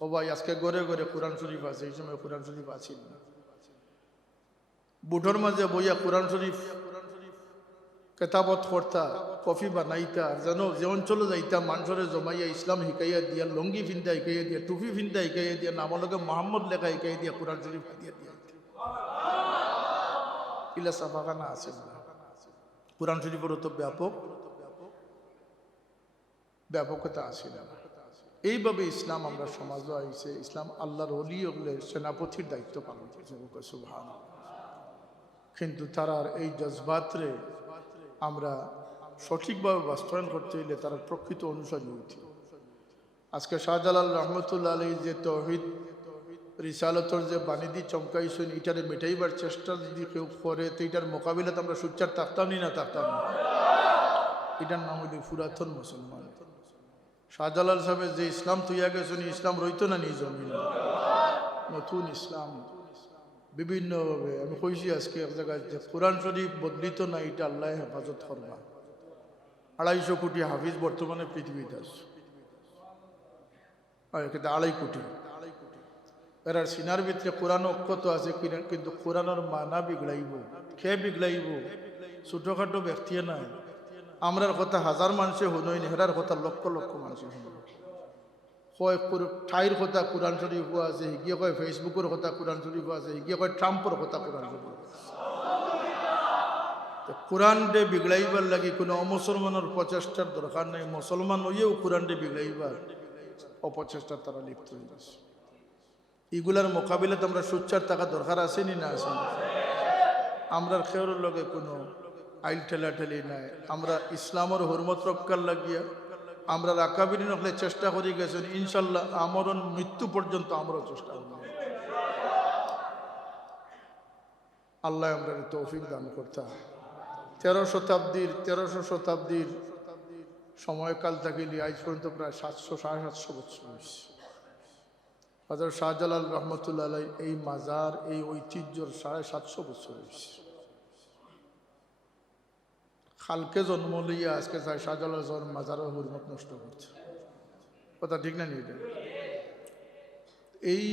ও ভাই আজকে ঘরে ঘরে কোরআন শরীফ আছে, এই সময় কোরআন শরীফ আছিল না। বুটোর মাঝে বইয়া কোরআন শরীফ কেতাবত করতা, কফি বানাইতা, যেন যে অঞ্চলে যাইতা মানুষরে জমাইয়া ইসলাম শিকাইয়া দিয়া, লঙ্গি ফিন্দা শিকাইয়া দিয়া, টুপি ফিন্দা শিকাইয়া দিয়া, নামলকে মোহাম্মদ লেখা শিকাই দিয়া, কোরআন শরীফ হাতিয়া দিয়া ইলা সাফাখানা আছে না। কোরআন শরীফের তো ব্যাপকতা আছে না। এইভাবে ইসলাম আমরা সমাজও আইছে। ইসলাম আল্লাহর ওলি হলে সেনাপতির দায়িত্ব পালন করছে, সুবহানাল্লাহ। কিন্তু তারার এই জজবাতরে আমরা সঠিকভাবে বাস্তবায়ন করতে হইলে তারা প্রকৃত অনুসারী হইতে। আজকে শাহজালাল রহমতুল্লাহ আলাইহি যে তৌহিদ রিসালতর যে বাণিজ্য চমকাইছেন, এটারে মেটাইবার চেষ্টা যদি কেউ করে তো এটার মোকাবিলাতে আমরা সুচ্চার থাকতাম না থাকতাম না। এটার নাম হইল পুরাতন মুসলমান। শাহজালাল সাহেবের যে ইসলাম তুইয়া গেছেন, ইসলাম রইত না নিজ নতুন ইসলাম বিভিন্নভাবে। আমি কইছি আজকে এক জায়গায় যে কোরআন শরীফ বদলিত না, এটা আল্লাহ হেফাজত করবা। 250 কোটি হাফিজ বর্তমানে পৃথিবীতে আছে, 2.5 কোটি। এরার সিনার ভিতরে কোরআন অক্ষত আছে, কিন্তু কোরআনের মানা বিগড়াইব, খেয়ে বিগড়াইব ছোটখাটো ব্যক্তি নাই। আমরার কথা 1000 মানুষে শুনই, হেরার কথা লক্ষ লক্ষ মানুষে শুনই। কয় ঠাইর কথা কোরআন শরীফ আছে, হিগিয়ে কয় ফেসবুকের কথা কোরআন শরীফ আছে, হিগিয়ে কয় ট্রাম্পের কথা কোরআন শরীফ আছে। কোরআনটে বিগড়াইবার লাগে কোনো অমুসলমানের প্রচেষ্টার দরকার নেই। মুসলমান হইয়েও কোরআনটে বিগড়াইবার অপচেষ্টা তারা লিপ্ত হয়ে গেছে। এগুলার মোকাবিলাতে আমরা সোচ্চার থাকা দরকার আছে নি না আছে? আমরা খেয়ার লগে কোনো আইল ঠেলাঠেলি নাই। আমরা ইসলামের হরমত রক্ষার লাগিয়া আমরা রাকাবির নকলে চেষ্টা করে গেছেন। ইনশাল্লাহ আমরণ মৃত্যু পর্যন্ত আমরাও চেষ্টা করব। আল্লাহ আমরা তৌফিক দান করতে। তেরোশো শতাব্দীর সময়কাল থাকিলে আজ পর্যন্ত প্রায় 700-750 বছর হয়েছে। হযরত শাহজালাল রহমতুল্লাহ আলাই এই মাজার এই ঐতিহ্যর 750 বছর হয়েছে। খালকে জন্ম লইয়া আজকে চাই শাহজালাল মাজারের হুরমত নষ্ট করছে। কথা ঠিক না? এটা এই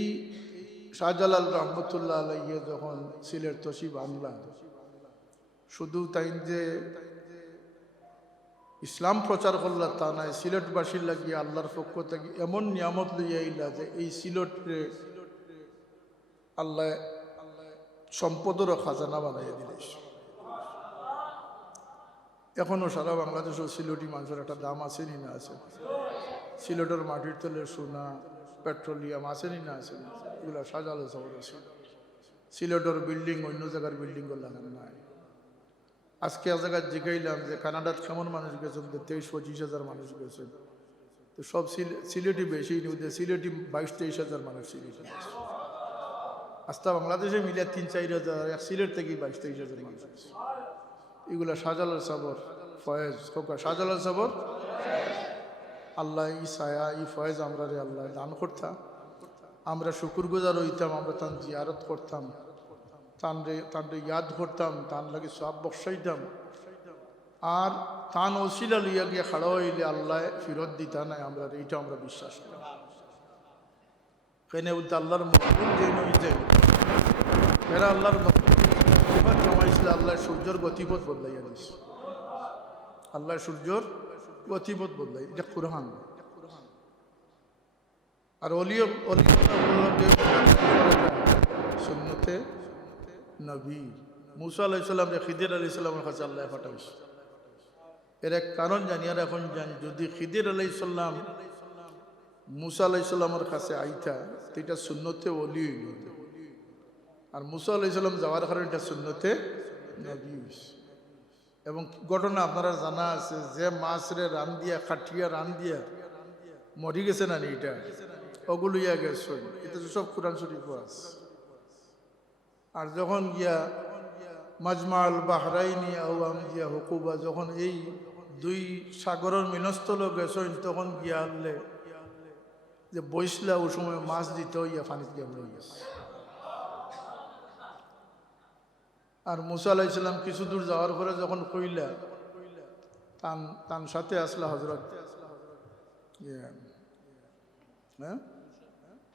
শাহজালাল রহমতুল্লাহ আলাইয়ে যখন সিলেট তশিফ আনলাম, শুধু তাই যে ইসলাম প্রচার করলা তা নাই, সিলেটবাসীর লাগিয়ে আল্লাহর পক্ষ থেকে এমন নিয়ামত লইয়া আইলা যে এই সিলেটে আল্লাহ সম্পদেরও খাজানা বানাইয়া দিলে। এখনো সারা বাংলাদেশেও সিলেটি মানুষের একটা দাম আছে নি না আছে? সিলেটের মাটির তলে সোনা পেট্রোলিয়াম আছে নি না আছে? এগুলা সাজালো শহর আছে। সিলেটের বিল্ডিং অন্য জায়গার বিল্ডিং লাগান নাই। আজকে এক জায়গায় জিগাইলাম যে কানাডাত কেমন মানুষ গেছেন, 23-25 হাজার মানুষ গেছেন। তো সব সিলেটি বেশি নিউদে সিলেটি 22-23 হাজার মানুষ সিলেটি। আস্তা বাংলাদেশে মিলে 3-4 হাজার, এক সিলেট থেকে 22-23 হাজার মানুষ আছে। এগুলা শাহজালাল সাবর ফয়েজ হোক, শাহজালাল সাবর আল্লাহ ই ছায়া ই ফয়েজ আমরা রে আল্লাহ দান করতাম। আমরা শুকুর গুজার হইতাম, আমরা তান জিয়ারত করতাম, তানরে ইয়াদ করতাম, তান লাগে সব বসাইতাম। আর তান ওসিলা লইয়া গিয়ে খাড়া হইলে আল্লাহ ফিরত দিতা নাই আমরা, এইটা আমরা বিশ্বাস করি। কেন বলতে আল্লাহর মকবুল যে নইতে এরা আল্লাহর মকবুল জমাইছিল। আল্লাহ সূর্যর গতিপথ বদলাইয়া দিয়েছে। আল্লাহ সূর্যর গতিপথ বদলাই, এটা কুরআন। আর সুন্নতে নবী মুসা আলাইহিস সালাম রে খিদির আলাইহিস সালামের কাছে আল্লাহ পাঠাইছে। এর এক কারণ জানি, আর এখন জানি, যদি খিদির আলাইহিস সালাম মুসা আলাইহিস সালামের কাছে আইতা তো এটা সুন্নতে ওলি হইল, আর মুসা আলাইহিস সালাম যাওয়ার কারণে এটা সুন্নতে নবী হইছে। এবং ঘটনা আপনারা জানা আছে যে মাছরে রান দিয়া খাটিয়া রান দিয়া মরি গেছে না, এটা ওগুলো ইয়া গেছে, এটা তো সব কুরআন শরীফ আছে। আর যখন গিয়া মাজমাল বাহরাইনি আওয়াম গিয়া হুকুবা, যখন এই দুই সাগরের মিলনস্থল গেছেন, তখন গিয়া আনলে যে বইসলা ও সময় মাছ দিতে ইয়া ফানিত গিয়া মরে গেছে। আর মুসা আলাইহিস সালাম কিছু দূর যাওয়ার পরে যখন কইলা তান সাথে আসলা হযরত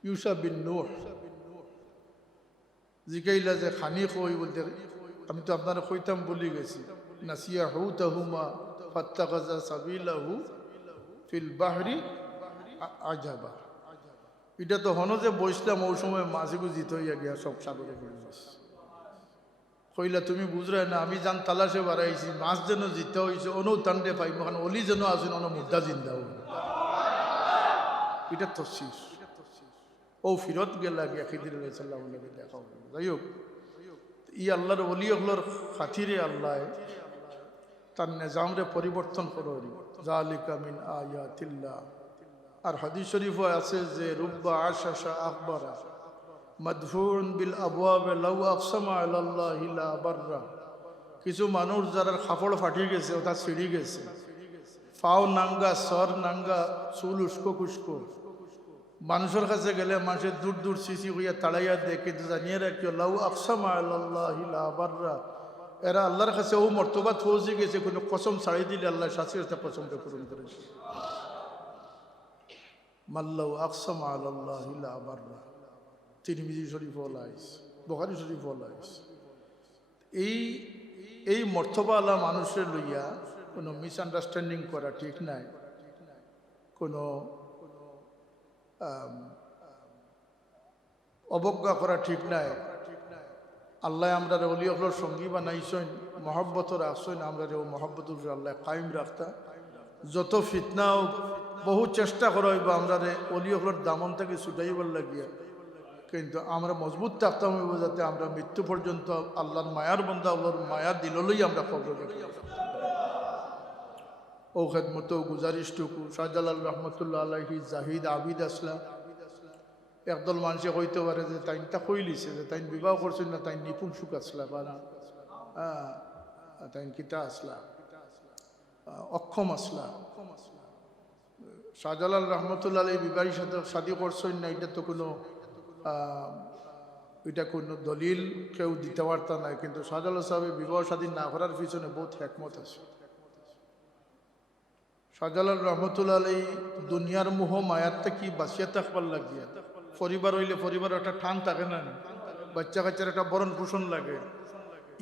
ইউসা বিন নূহ, জিকাইলা যে খানি কই বলতে, আমি তো আপনারা কইতাম বলি গেছি, নাসিয়া হুতাহুমা ফাত্তাখাযা সাবিলাহু ফিল বাহরি আজাবা। এটা তো হনো যে বইসলাম ওই সময় মাঝে গুজিত হইয়া গিয়া সব সাগরে পড়ে গেছে। কইলা তুমি বুঝরা না, আমি যান তালাশে বাড়াইছি, মাছ যেন জিতে হয়েছে অনু তান্ডে পাইব, কারণ অলি যেন আসেন অন মুদ্দা জিন্দা হইল। এটা তো শেষ। ও ফিরত গেলা গিয়া খিদির আলাইহিস সালাম লাগে দেখা হলো। যাই হোক, ই আল্লাহর অলি হলোর খাতিরে আল্লাহ তার নিজামরে পরিবর্তন করো, যালিকা মিন আয়াতিল্লাহ। আর হাদিস শরীফও আছে যে রুব্বা আশাশা আকবরা মাদফুন বিল আবওয়াব লাউ আকসামা আলাল্লাহি লা বাররা। কিছু মানুষ যারা খাপড় ফাটি গেছে, ওটা ছিঁড়ি গেছে, পাও নাঙ্গা, সর নাঙ্গা, চুল উস্কো কুস্কো, মানুষের কাছে গেলে মানুষের দূর দূর সিসি হইয়া তাড়াইয়া দেয়, কিন্তু জানিয়ে রাখিও লাউ আকসামা আলাল্লাহি লা বাররা, এরা আল্লাহর কাছে ও মর্তবাত পৌঁছে গেছে, কোনো কসম ছাড়িয়ে দিলে আল্লাহ শাস্তি কসমটা পূরণ করেছে। মাল্লাউ আকসামা আলাল্লাহি লা বাররা, তিরমিজি শরীফ ওলাইস, বুখারী শরীফ ওলাইস। এই মর্তবা আলা মানুষের লইয়া কোনো মিসআন্ডারস্ট্যান্ডিং করা ঠিক নাই, কোনো অবজ্ঞা করা ঠিক নাই। আল্লাহ আমরা অলি হলোর সঙ্গী বানাইছেন, মহব্বতর আসছেন, আমরা ও মহব্বতুর আল্লাহ কায়েম রাখতা। যত ফিতনাও বহু চেষ্টা করা হইব আমরা অলি হলোর দামন থেকে ছুটাইবার লাগিয়া, কিন্তু আমরা মজবুত থাকতাম হইব যাতে আমরা মৃত্যু পর্যন্ত আল্লাহর মায়ার বন্ধা, আল্লাহর মায়ার দিলই আমরা কবর রাখি। ও খেদমত গুজারিশটুকু শাহজালাল রহমতুল্লাহ আলাইহি জাহিদ আবিদ আসলা। একদল মানুষে কইতে পারে যে তাইনটা কইলিছে যে তাইন বিবাহ করছেন না, তাই নিপুণ সুখ আসলা বা না, তাই কিতা আসলা অক্ষম আসলা। শাহজালাল রহমতুল্লাহ আলী বিবাহী সাথে শাদী করছেন না, এটা তো কোনো এটা কোনো দলিল কেউ দিতে পারতা না। কিন্তু শাহজালাল সাহেবের বিবাহ শাদী না করার পিছনে বহুত হেকমত আছে। শাহজালাল রহমতুল্লাহ আলী দুনিয়ার মোহ মায়ার থেকে বাঁচিয়ে থাকবার লাগিয়া, পরিবার হইলে পরিবার একটা টান থাকে না, বাচ্চা কাচ্চার একটা বরণ পোষণ লাগে,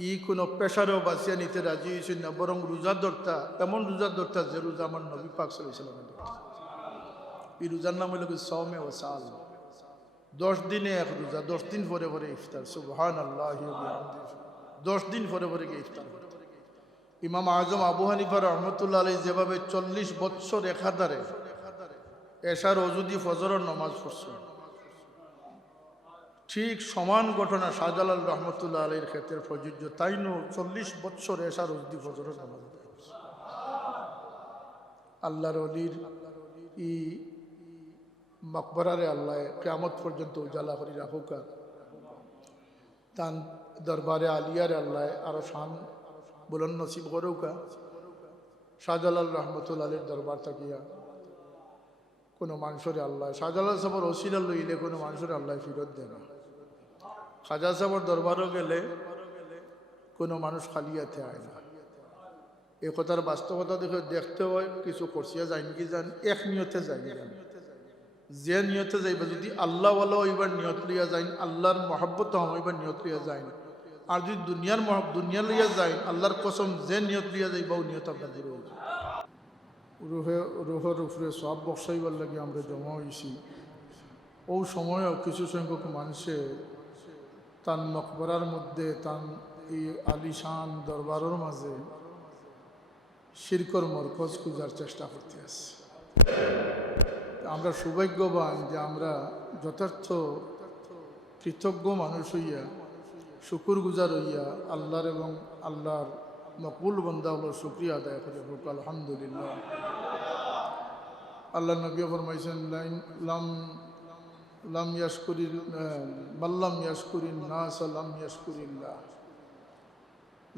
ই কোনো পেশারেও বাঁচিয়ে নিতে রাজি হয়েছেন না, বরং রোজা ধরতা, এমন রোজা ধরতা যে রোজা আমার নবী পাক সাল্লাল্লাহু আলাইহি ওয়াসাল্লামের ধরতা। এই রোজার নাম হইল সওমে ও সাল, 10 দিনে এক রোজা, 10 দিন পরে পরে ইফতার। সুবহানাল্লাহি ওয়া বিহামদিহি, 10 দিন পরে পরে গিয়ে ইফতার। ইমাম আজম আবু হানিফা রহমতুল্লাহ আলাইহি যেভাবে 40 বৎসর একাধারে এশার অজু দিয়ে ফজরের নামাজ পড়ছেন, ঠিক সমান ঘটনা শাহজালাল রহমতুল্লাহ আলাইহির ক্ষেত্রে প্রযোজ্য। তাই নো 40 বৎসর এশার অজু দিয়ে ফজরের নামাজ পড়ছে। আল্লাহর ওলির ই মকবরারে আল্লাহ কিয়ামত পর্যন্ত উজালা করি রাখুকা, তান দরবারে আলিয়ারে আল্লাহ আরো শান বুলন্দ নসিব করুকা। শাহজালাল রহমতুল্লাহ আলীর দরবার থাকিয়া কোনো মানুষরে আল্লাহ, শাহজালাল সাহেবের ওসিলা লইলে কোনো মানুষের আল্লাহ ফিরত দেয় না। খাজা সাহেবের দরবারও গেলে কোনো মানুষ খালিয়াতে আয় না। এই কথার বাস্তবতা দেখে দেখতে হয় কিছু করছিয়া যায় নাকি জান, এক নিয়তে যায় যান, যে নিয়তে যাইবা যদি আল্লাহ ওয়ালা ওইবার নিয়ত লইয়া যাই, আল্লাহর মহব্বত হইবার নিয়ত লইয়া যায়। আর যদি দুনিয়া লইয়া যায়, আল্লাহর কসম যে নিয়ত লইয়া যাইবা ও নিয়ত আপনার দূর হয়ে যায়। রুহের উপরে সব বসাইবার লাগে আমরা জমা হয়েছি। ও সময়ও কিছু সংখ্যক মানুষে তার মকবরার মধ্যে, তার এই আলিশান দরবারের মাঝে শিরকর মরকজ খুঁজার চেষ্টা করতে আসে। আমরা সৌভাগ্যবান যে আমরা যথার্থ কৃতজ্ঞ মানুষ হইয়া, শুকুর গুজার হইয়া আল্লাহর এবং আল্লাহর মকবুল বান্দা হলো শুকরিয়া আদায় করে হোক আলহামদুলিল্লাহ। আল্লাহ নবী ফরমাইছেন, লাম ইয়াশকুরিল মাল্লাম ইয়াশকুরিন নাস লাম ইয়াশকুরিল্লাহ।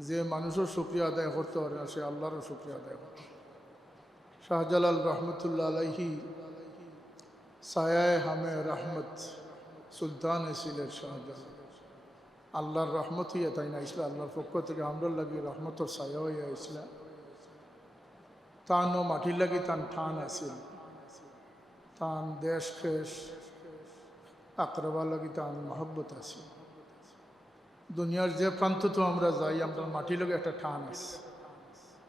যে মানুষের শুকরিয়া আদায় করতে পারে না, সে আল্লাহরও শুকরিয়া আদায় করতে। শাহজালাল রহমতুল্লাহ আলাইহি সায়ায়ে হামে রহমত সুলতান সিলেট শাহজালাল, আল্লাহর রহমত হইয়া তাই না ইসলাম, আল্লাহর পক্ষ থেকে আমরা লাগি রহমতর ছায়া হইয়া ইসলাম। তানও মাটির লাগি তান ঠান আছিল, তান দেশ খেস আকরবা লাগি তান মহব্বত আছে। দুনিয়ার যে প্রান্ত তো আমরা যাই, আমরা মাটির লগে একটা ঠান আছে,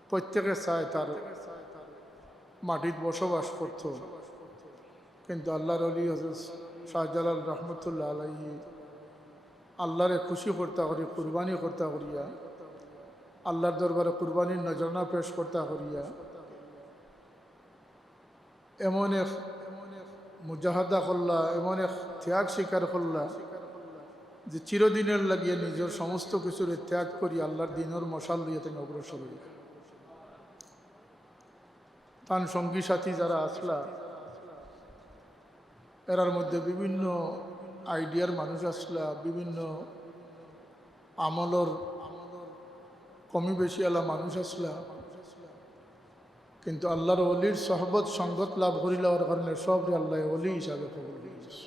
প্রত্যেকে চায় তার মাটির বসবাস করত। কিন্তু আল্লাহর ওলি হযরত শাহজালাল রহমতুল্লাহ আলাইহি আল্লাহরে খুশি করতে করি, কুরবানি করতে করিয়া, আল্লাহর দরবারে কুরবানির নজরানা পেশ করতে করিয়া এমন এক মুজাহাদা করলা, এমন এক ত্যাগ স্বীকার করলা যে চিরদিনের লাগিয়ে নিজের সমস্ত কিছুর ত্যাগ করি আল্লাহর দিনের মশাল দিয়ে তুমি অগ্রসর হইয়া। তার সঙ্গী সাথী যারা আসলা, এরার মধ্যে বিভিন্ন আইডিয়ার মানুষ আসলা, বিভিন্ন আমলর কমি বেশি আলা মানুষ আসলা। কিন্তু আল্লাহর ওলির সহবত সঙ্গত লাভ করিলার কারণে সবরে আল্লাহ ওলি হিসাবে কবুল করেছে।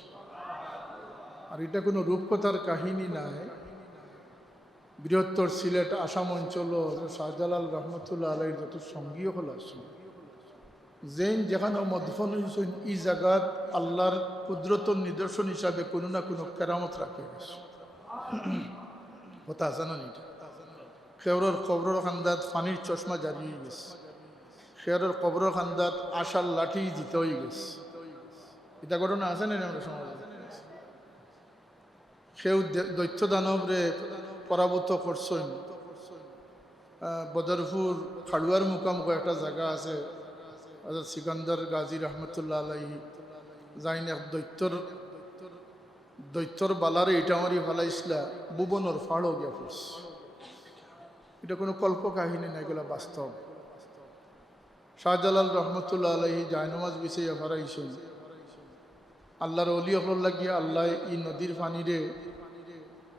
আর এটা কোনো রূপকথার কাহিনী নাই। বৃহত্তর সিলেট আসাম অঞ্চল শাহজালাল রহমতুল্লাহ আলাইহির যত সঙ্গীও হল আসুন, যেন যেখানে মদফন হয়েছেন এই জায়গাত আল্লাহর কুদরতর নিদর্শন হিসাবে কোনো না কোনো কেরামত রাখে গেছে। কথা আছে না? এটা খেয়রর কবরের খান্দাত পানির চশমা জারি হয়ে গেছে, খেয়রর কবরের খান্দাত আশার লাঠি দিতে হয়ে গেছে। এটা ঘটনা আছে না আমরা সমাজে? সেও দৈত্য দানবরে পরাভূত করছেন। বদরপুর খাড়ুয়ার মুকাম একটা জায়গা আছে, সিকান্দার গাজী রহমতুল্লাহ আলাইহি যাইন এক দৈত্যর বালারে এটা আমারই ফালাইছিলা, ভুবনের ফাড়ও গিয়া পড়ছে। এটা কোনো কল্প কাহিনী না, এগুলো বাস্তব। শাহজালাল রহমতুল্লাহ আলাইহি জায়নামাজ বিছাইয়া ফারাইছেন, আল্লাহর অলি হল লাগিয়া আল্লাহ এই নদীর পানিরে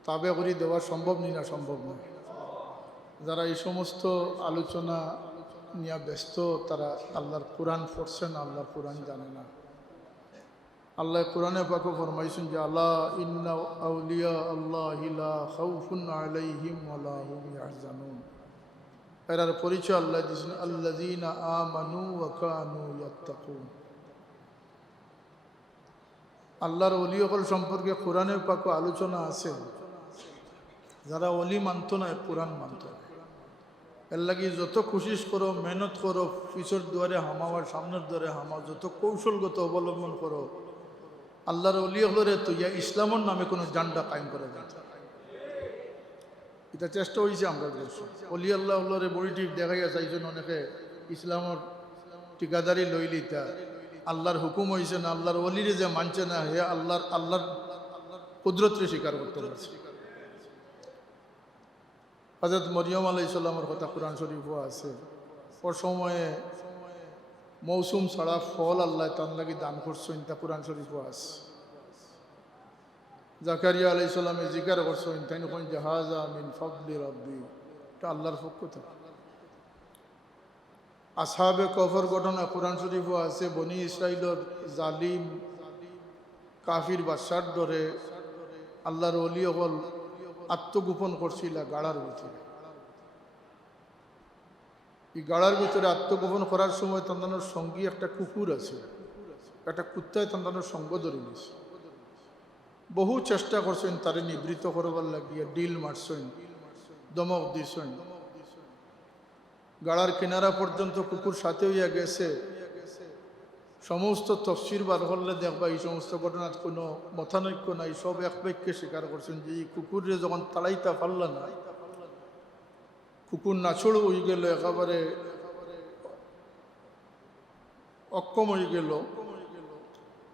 তাবে করে দেওয়া সম্ভব নি না? সম্ভব নয়। যারা এই সমস্ত আলোচনা নিয়ে ব্যস্ত তারা আল্লাহর কোরআন পড়ছে না, আল্লাহর কোরআন জানে না। আল্লাহ কোরআনে পাকে ফরমাইছেন যে আল্লাহ ইন্না আউলিয়া আল্লাহি লা খাউফুন আলাইহিম ওয়ালা হুম ইয়াহজানুন। এর পরিচয় আল্লাহ দিয়েছেন আল্লাযীনা আমানু ওয়া কানু ইয়াত্তাকুন। আল্লাহর ওলি হল সম্পর্কে কোরআনে পাকে আলোচনা আছে। যারা ওলি মানত না কোরআন মানত না, এর লাগি যত কোশিশ করো, মেহনত করো, পিছর দুয়ারে হামাওয়ার সামনের দুয়ারে হামাও, যত কৌশলগত অবলম্বন করো, আল্লাহর ওলি হলরে তো ইয়া ইসলামের নামে কোনো জান্ডা কায়েম করে যায়। এটা চেষ্টা হয়েছে আমরা করছি। অলি আল্লাহ হলরে বড়িটি দেখাইয়া চাইছেন অনেকে ইসলামের ঠিকাদারি লইলি তা আল্লাহর হুকুম হয়েছে না, আল্লাহর অলিরে যে মানছে না হে আল্লাহর কুদরতরে স্বীকার করতে পারছে। হযরত মরিয়ম আলাইহিস সালামের কথা কোরআন শরীফও আছে। ওর সময়ে মৌসুম ছাড়া ফল আল্লাহ তার লাগি দান করছেন, তা কোরআন শরীফও আছে। জাকারিয়া আলাইহিস সালামে জিকির করছেন, তাই কোন জাহাজা মিন ফাদলি রাব্বি, এটা আল্লাহর পক্ষ থেকে। আসহাবে কফর ঘটনা কোরআন শরীফও আছে। বনি ইসরাইলের জালিম কাফির বাদশার ডরে আল্লাহর ওলি হল আত্মগোপন করছিল গাড়ার ভিতরে। এই গাড়ার ভিতরে আত্মগোপন করার সময় তাদের সঙ্গী একটা কুকুর আছে, একটা কুত্তায় তাদের সঙ্গ ধরে নিয়েছে। বহু চেষ্টা করছেন তারে নিবৃত্ত করবার লাগিয়ে, ডিল মারছেন, দমক দিছেন। গাড়ার কিনারা পর্যন্ত কুকুর সাথে হইয়া গেছে। সমস্ত তফসির বার করলে দেখবা এই সমস্ত ঘটনার কোনো মতানৈক্য নাই, সব এক বাক্যে স্বীকার করছেন যে এই কুকুরে যখন তাড়াইতা পারল না, কুকুর নাছড় হয়ে গেল, একেবারে অক্ষম হয়ে গেল,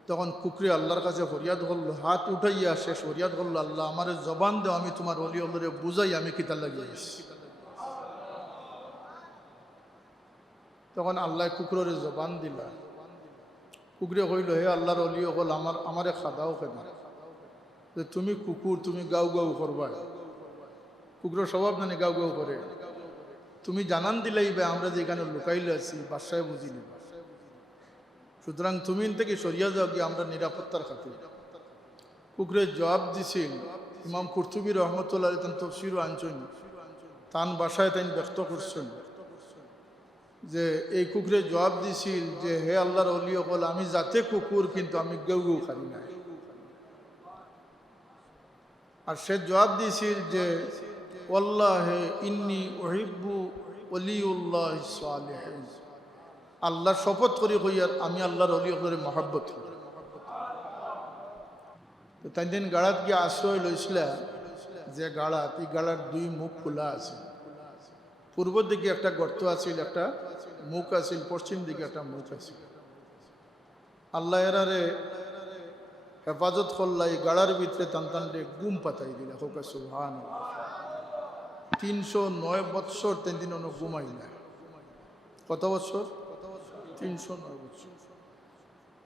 তখন কুকুরে আল্লাহর কাছে ফরিয়াদ করলো, হাত উঠাইয়া শেষ ফরিয়াদ করলো, আল্লাহ আমার জবান দেও, আমি তোমার অলি অলরে বুঝাই আমি কিতা লাগিয়েছি। তখন আল্লাহ কুকুরের জবান দিলা। কুকুরে কইল, হে আল্লাহর অলি হল আমারে খাদাও কেন, যে তুমি কুকুর, তুমি গাউ গাউ করবা। কুকুরের স্বভাব জানি গাউ গাউ করে। তুমি জানান দিলেই বা আমরা যেখানে লুকাইলে আছি বাসায় বুঝি নিবা, সুতরাং তুমি থেকে সরিয়া যাও গিয়ে আমরা নিরাপত্তার খাতির। কুকুরের জবাব দিছিল ইমাম কুরতুবী রহমতুল্লাহ তান তফসিরও আনছেন, তান বাসায় তাই ব্যক্ত করছেন যে এই কুকুরে জবাব দিছিল যে হে আল্লাহর ওলি হল আমি যাতে কুকুর, কিন্তু আমি গেউ গেউ খাই না। আর সে জবাব দিছিল যে ওয়াল্লাহি ইন্নী উহিব্বু ওলিউল্লাহ সালিহিন, আল্লাহর শপথ করি হইয়ার আমি আল্লাহর ওলি হলের মহব্বত করি। তো তাই দিন গাড়াত গিয়ে আশ্রয় লইছিল যে গাড়াত, এই গাড়ার দুই মুখ খোলা আছে। পূর্ব দিকে একটা গর্ত আছিল, একটা মুখ আছিল, পশ্চিম দিকে একটা মুখ আছিল। আল্লাহ এরারে হেফাজত করলা, এই গাড়ার ভিতরে টানটানটে গুম পাতাই দিলা। হোক সুবহানাল্লাহ। 309 বৎসর তিন দিন অন্য ঘুমাই না। কত বছর? 309 বছর।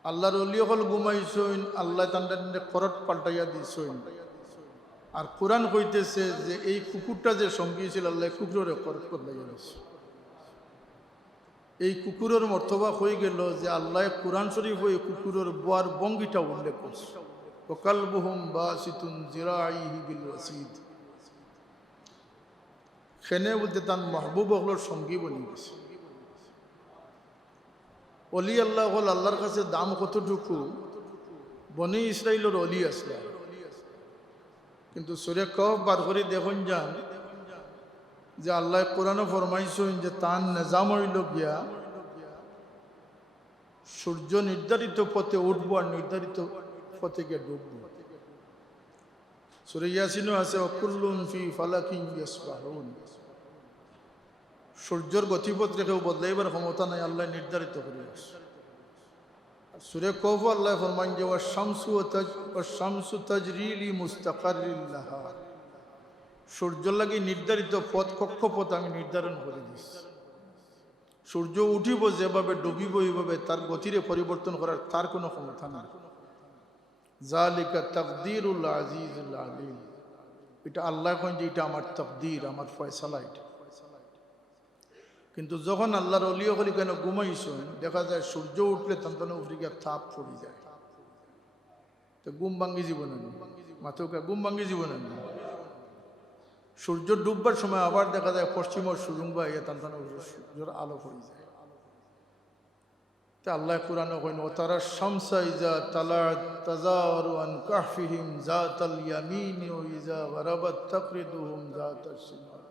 আল্লাহর ওলি হল ঘুমাইছইন, আল্লাহ টানটানটে করট পাল্টাইয়া দিছইন। আর কোরআন কইতেছে যে এই কুকুরটা যে সঙ্গী ছিল আল্লাহ কুকুরের করট পাল্টাইয়া দিছে। এই কুকুরের মর্তবা হয়ে গেল যে আল্লাহ কোরআন শরীফ হয়ে কুকুরের বোয়ার বঙ্গিটা উল্লেখ করছে, ওয়াকালবুহুম বাসিতুন জিরাইহি বিল ওয়াসিদ। সেনে বলতে তার মাহবুব হলোর সঙ্গী বনি গেছে। অলি আল্লাহ হল আল্লাহর কাছে দাম কতটুকু, বনি ইসরাইলের অলি আসলে, কিন্তু সূরা কহফ বার করে দেখুন যান যে আল্লাহ কোরআনে ফরমাইছেন যে তার নিজাম হইল গিয়া সূর্য নির্ধারিত পথে উঠবো আর নির্ধারিত পথে গিয়ে ডুববো। সূরা ইয়াসিনও আছে ওয়াকুল্লুন ফি ফালাকিন ইয়াসবাহুন। সূর্যের গতিপথ রেখেও বদলাইবার ক্ষমতা নাই, আল্লাহ নির্ধারিত করে আছে। সূরা কহফ আল্লাহ ফরমান যে ওয়াশ-শামসু তাজরি লিমুস্তাকাররিন লাহা, সূর্য লাগি নির্ধারিত পথ কক্ষপথ আমি নির্ধারণ করে দিচ্ছি। সূর্য উঠিব যেভাবে ডুবিব এইভাবে, তার গতিরে পরিবর্তন করার তার কোনো ক্ষমতা নাই। জালিকা তাকদীরুল আজিজুল আলিম, এটা আল্লাহ কন যে এটা আমার তাকদীর, আমার ফয়সালা। এটা কিন্তু যখন আল্লাহর অলিও হলি কেন ঘুমাইছেন দেখা যায় সূর্য উঠলে তখন উফরিকে তাপ পড়ে যায়, তো ঘুম ভাঙ্গি জীবনে মাথা ঘুম ভাঙ্গি জীবনে সূর্য ডুববার সময় আবার দেখা যায় পশ্চিম ও সুরুঙ্গা ইয়ে তখন সূর্যের আলো পড়ে যায়। তা আল্লাহ কুরআনে কইন ও তারা শামসা ইজা তালাত তাজাওয়ারু আন কাহফিহিম যাতাল ইয়ামিন ওয়া ইজা গারাবাত তাকরিদুহুম যাতাশ শিমাল।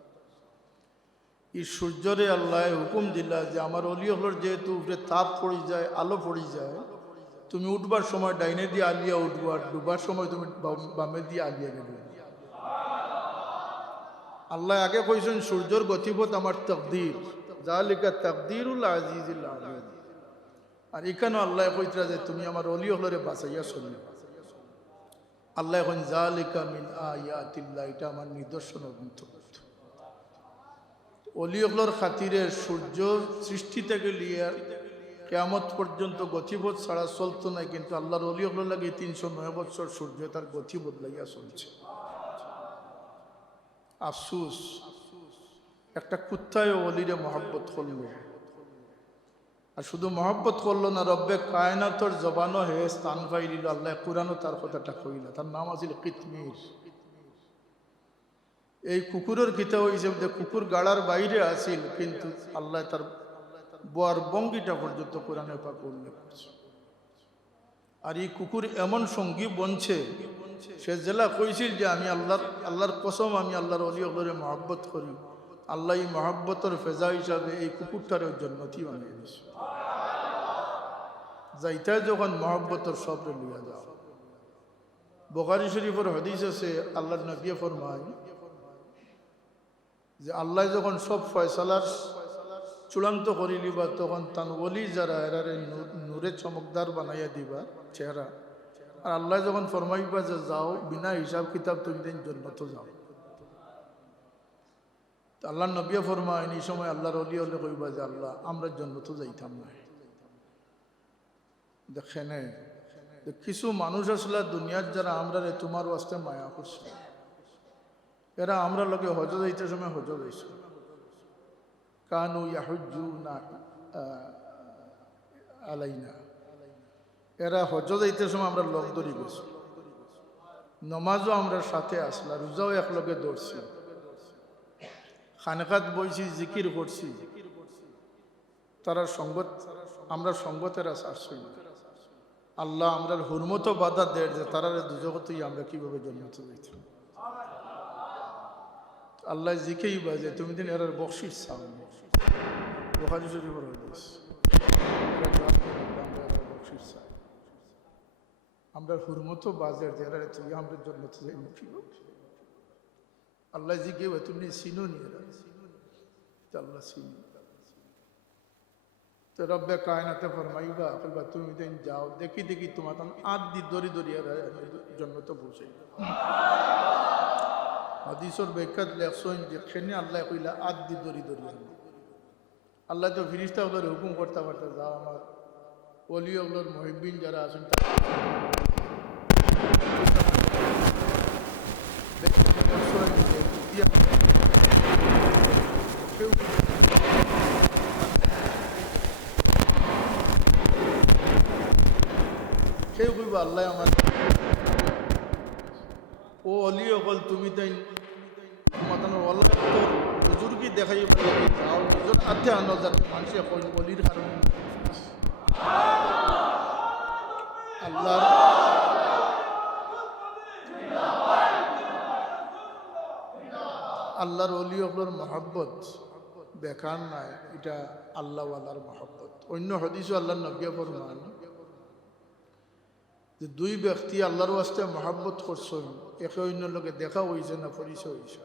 এই সূর্যরে আল্লাহ হুকুম দিলা যে আমার অলি হলোর যেহেতু উপরে তাপ পড়ে যায়, আলো পড়ে যায়, তুমি উঠবার সময় ডাইনে দিয়ে আলিয়া উঠবো, আর ডুবার সময় তুমি বামে দিয়ে আলিয়া গেলে। আল্লাহ আগে কইছেন সূর্যর গতিপথ আমার তাকদীর, যালিকা তাকদীরুল আজিজিল আলিম। আর এখানেও আল্লাহ কইতরা যে তুমি আমার অলি হলরে বাঁচাইয়া চলবে। আল্লাহ এখন যালিকা মিন আয়াতিল্লাহ, এটা আমার নিদর্শন অন্তর্ভুক্ত। অলি হলর খাতিরে সূর্য সৃষ্টি থেকে লিয়ে কিয়ামত পর্যন্ত গতিপথ ছাড়া চলতো না, কিন্তু আল্লাহর অলি হলর লাগে 309 বছর সূর্য তার গতি বদলাইয়া চলছে। আফসুস, একটা কুত্তায় অলিরে মহব্বত করল, আর শুধু মহব্বত করলো না, রব্বে কায়নাতর জবানও হে স্থান পাই দিল। আল্লাহ কুরআনও তার কথাটা কইলা, তার নাম আছিল কিতমির। এই কুকুরের কিতা হয়েছে যে কুকুর গাড়ার বাইরে আছিল, কিন্তু আল্লাহ তার বোয়ার বঙ্গিটা পর্যন্ত কোরআনে পাক উল্লেখ করছে। আর এই কুকুর এমন সঙ্গী বনছে, সে জেলা কইছিল যে আমি আল্লাহর কসম, আমি আল্লাহর অলি হলরে মহব্বত করি। আল্লাহ এই মহব্বতের ফেজা হিসাবে এই কুকুরটারের জন্নতি বানিয়ে দিয়েছে। যাইতায় যখন মহব্বতের সবরে লিয়া যাও। বুখারী শরীফের হাদিস আছে, আল্লাহর নবী ফরমায় যে আল্লাহ যখন সব ফয়সালার চূড়ান্ত করি লিবা, তখন তান ওলি যারা এরারে নূরে চমকদার বানাইয়া দিবা চেহারা। আর আল্লাহ যখন ফরমাইবা যে যাও, বিনা হিসাব কিতাব তুমি দিন জন্নত যাও। আল্লাহ নবী ফরমায় এই সময় আল্লাহর অলি হলে কইবা যে আল্লাহ আমরা জন্নত যাইতাম না। দেখেন কিছু মানুষ আসলে দুনিয়ার যারা আমরা তোমার ওয়াস্তে মায়া করছে, এরা আমরা লোকে হজ যাইতে সময় হজ যাইছে, কানু ইয়াহুজ্জুনা আলাইনা, এরা হজ যাইতে সময় আমরা লোক ধরি গেছি, নমাজও আমরা সাথে আসলা, রোজাও এক লগে ধরছি, খানেকাত বইছি, জিকির করছি, তারা সঙ্গত আমরা সঙ্গতেরা ছাড়ছি। আল্লাহ আমরার হুরমত বাধা দেয় যে তারা দুজগতেই আমরা কিভাবে জন্মত যাইতাম। আল্লাহ জিকেই বাজে তুমি দিন এরার বকশিস চাও। বুখারী শরীফের হাদিস, বকশিস চাই, আমরা হুরমত বাজের যে এরা তুই আমরা জন্মত যাই মুখী। আল্লাহ জিকে তুমি চিনো নি এরা, আল্লাহ চিনি। তো রব্বে কায়নাতে ফরমাইবা কইবা তুমি দিন যাও, দেখি দেখি তোমার আদি দরি দরিয়া জন্মত পৌঁছাই। হাদিসের ব্যাখ্যাত লেখছেন যে খেনে আল্লাহ কইলা আদি দরি দরিয়া। আল্লাহ তো ফিরিস্তা ওগুলোর হুকুম করতে পারতো, যাও আমার ওলি ওগুলোর মুহিব্বিন যারা আছেন কেউ কইবা আল্লাহ আমার ও অলি অকল তুমি তাই তোমার আল্লাহ তোর বুজুর্গি দেখাই যাও, নিজের আধ্যে আনো যাতে মানুষের অলির কারণে আল্লাহর অলি অকলের মহব্বত বেকার নাই, এটা আল্লাহওয়ালার মহব্বত। অন্য হাদিসও আল্লাহর নবী ফরমান যে দুই ব্যক্তি আল্লাহর ওয়াস্তে মহব্বত করছেন, একে অন্য লোকে দেখা হয়েছে না পরিচয় হয়েছে।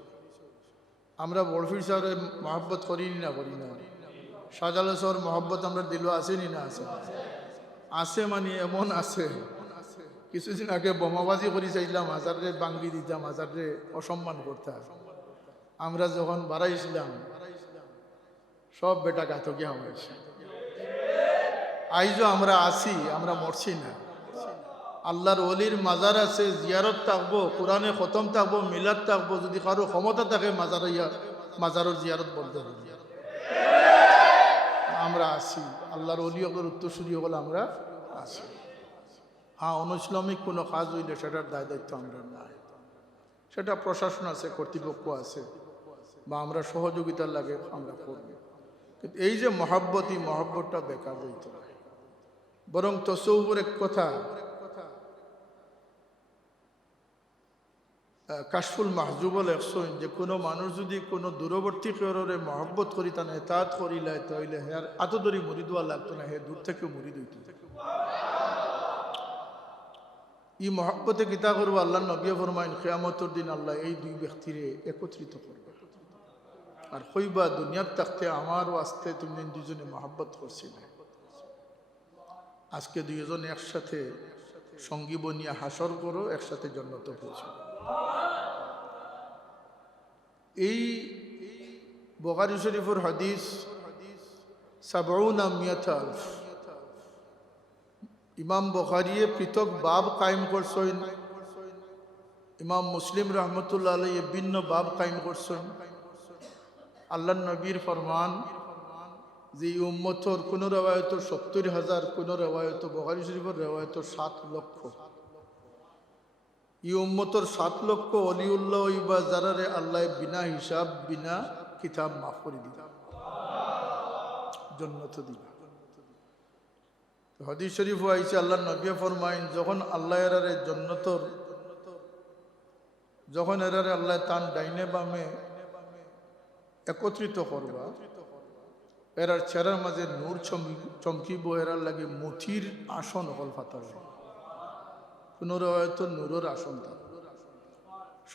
আমরা বড়ফির সাহেবের মহব্বত করিনি না করি না, শাহজালাল সাহেবের মহব্বত আমরা দিল আসেনি না আছে, আছে মানে এমন আছে। কিছুদিন আগে বোমাবাজি করে চাইলাম, হাজারে বাঙ্গি দিতাম, হাজারে অসম্মান করতাম। আমরা যখন বাড়াইছিলাম সব বেটা ঘাতকি হয়েছে। আইজও আমরা আসি, আমরা মরছি না। আল্লাহর ওলির মাজার আছে, জিয়ারত থাকবো, কোরআনে খতম থাকবো, মিলাদ থাকবো। যদি কারো ক্ষমতা থাকে মাজারের জিয়ারত বলতে হবে। আমরা আছি, আল্লাহর অলি হকলের উত্তরসূরি হলে আমরা আছি। হ্যাঁ, অনুইসলামিক কোনো কাজ হইলে সেটার দায় দায়িত্ব আমরা নাই, সেটা প্রশাসন আছে, কর্তৃপক্ষ আছে, বা আমরা সহযোগিতার লাগে আমরা করব। কিন্তু এই যে মহাব্বত, এই মহাব্বতটা বেকার হইতে না, বরং তসৌফের এক কথা কাশফুল মাহজুবল একশন যে কোনো মানুষ যদি কোনো দূরবর্তী কেউরে মহব্বত করি তা না এতাত করিলে তাইলে হেয়ার আতদরি মুড়ি দেওয়া লাগতো না, হে দূর থেকে মুড়ি দিত। এই মহব্বতে গীতা করবো, আল্লাহ নবী ফরমাইন কিয়ামতের দিন আল্লাহ এই দুই ব্যক্তিরে একত্রিত করবে আর কইবা দুনিয়ার থাকতে আমার আস্তে তুমি দুজনে মহব্বত করছিলে, আজকে দুইজন একসাথে সঙ্গী বনিয়া হাসর করো, একসাথে জান্নাতে পৌঁছো। এই বুখারী শরীফের হাদিস ৭০ ইমাম বুখারী পৃথক বাব কায়েম করছেন, ইমাম মুসলিম রহমতুল্লাহ আলাইহি ভিন্ন বাব কায়েম করছেন। আল্লাহ নবীর ফরমান যে উম্মতর কোন রেওয়ায়ত ৭০,০০০, কোন রেওয়ায়ত বুখারী শরীফের রেওয়ায়ত ৭ লক্ষ। এই উম্মতর ৭ লক্ষ অলিউল্লাহ হইবা যারারে আল্লাহ বিনা হিসাব বিনা কিতাব মাফ করে দিবা, জান্নাত দিবা। হাদিস শরীফ আইছে আল্লাহ নবী ফরমাইন যখন আল্লাহ এরারে জান্নাতর, যখন এরারে আল্লাহ তান ডাইনে বামে একত্রিত করবা, এরার চেহারার মাঝে নূর চমকিব, এরার লাগে মুথির আসন হল ফাতার, কোন হয়তো নূরের আসন থাক।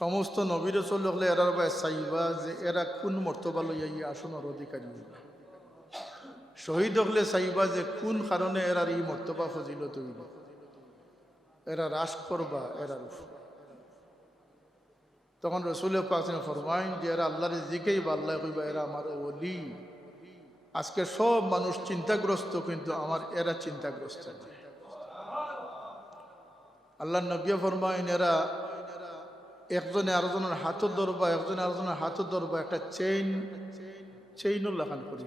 সমস্ত নবী রাসূল হলে এরার ভাই চাইবা যে এরা কোন মর্তবা লইয়া এই আসনের অধিকারী হইল। শহীদ হলে চাইবা যে কোন কারণে এরার এই মর্তবা ফজিলত হইল, এরা রাস করবা এরার উপর। তখন রসুল পাক ফরমাইন যে এরা আল্লাহর জিকেই বা আল্লাহ কইবা এরা আমার ওলি। আজকে সব মানুষ চিন্তাগ্রস্ত, কিন্তু আমার এরা চিন্তাগ্রস্ত না। আল্লাহ নবী ফরমাইন এরা একজনে আরেকজনের হাতও ধরবা, একজনে আরেকজনের হাতও ধরবা, একটা চেইনও লাগান করি।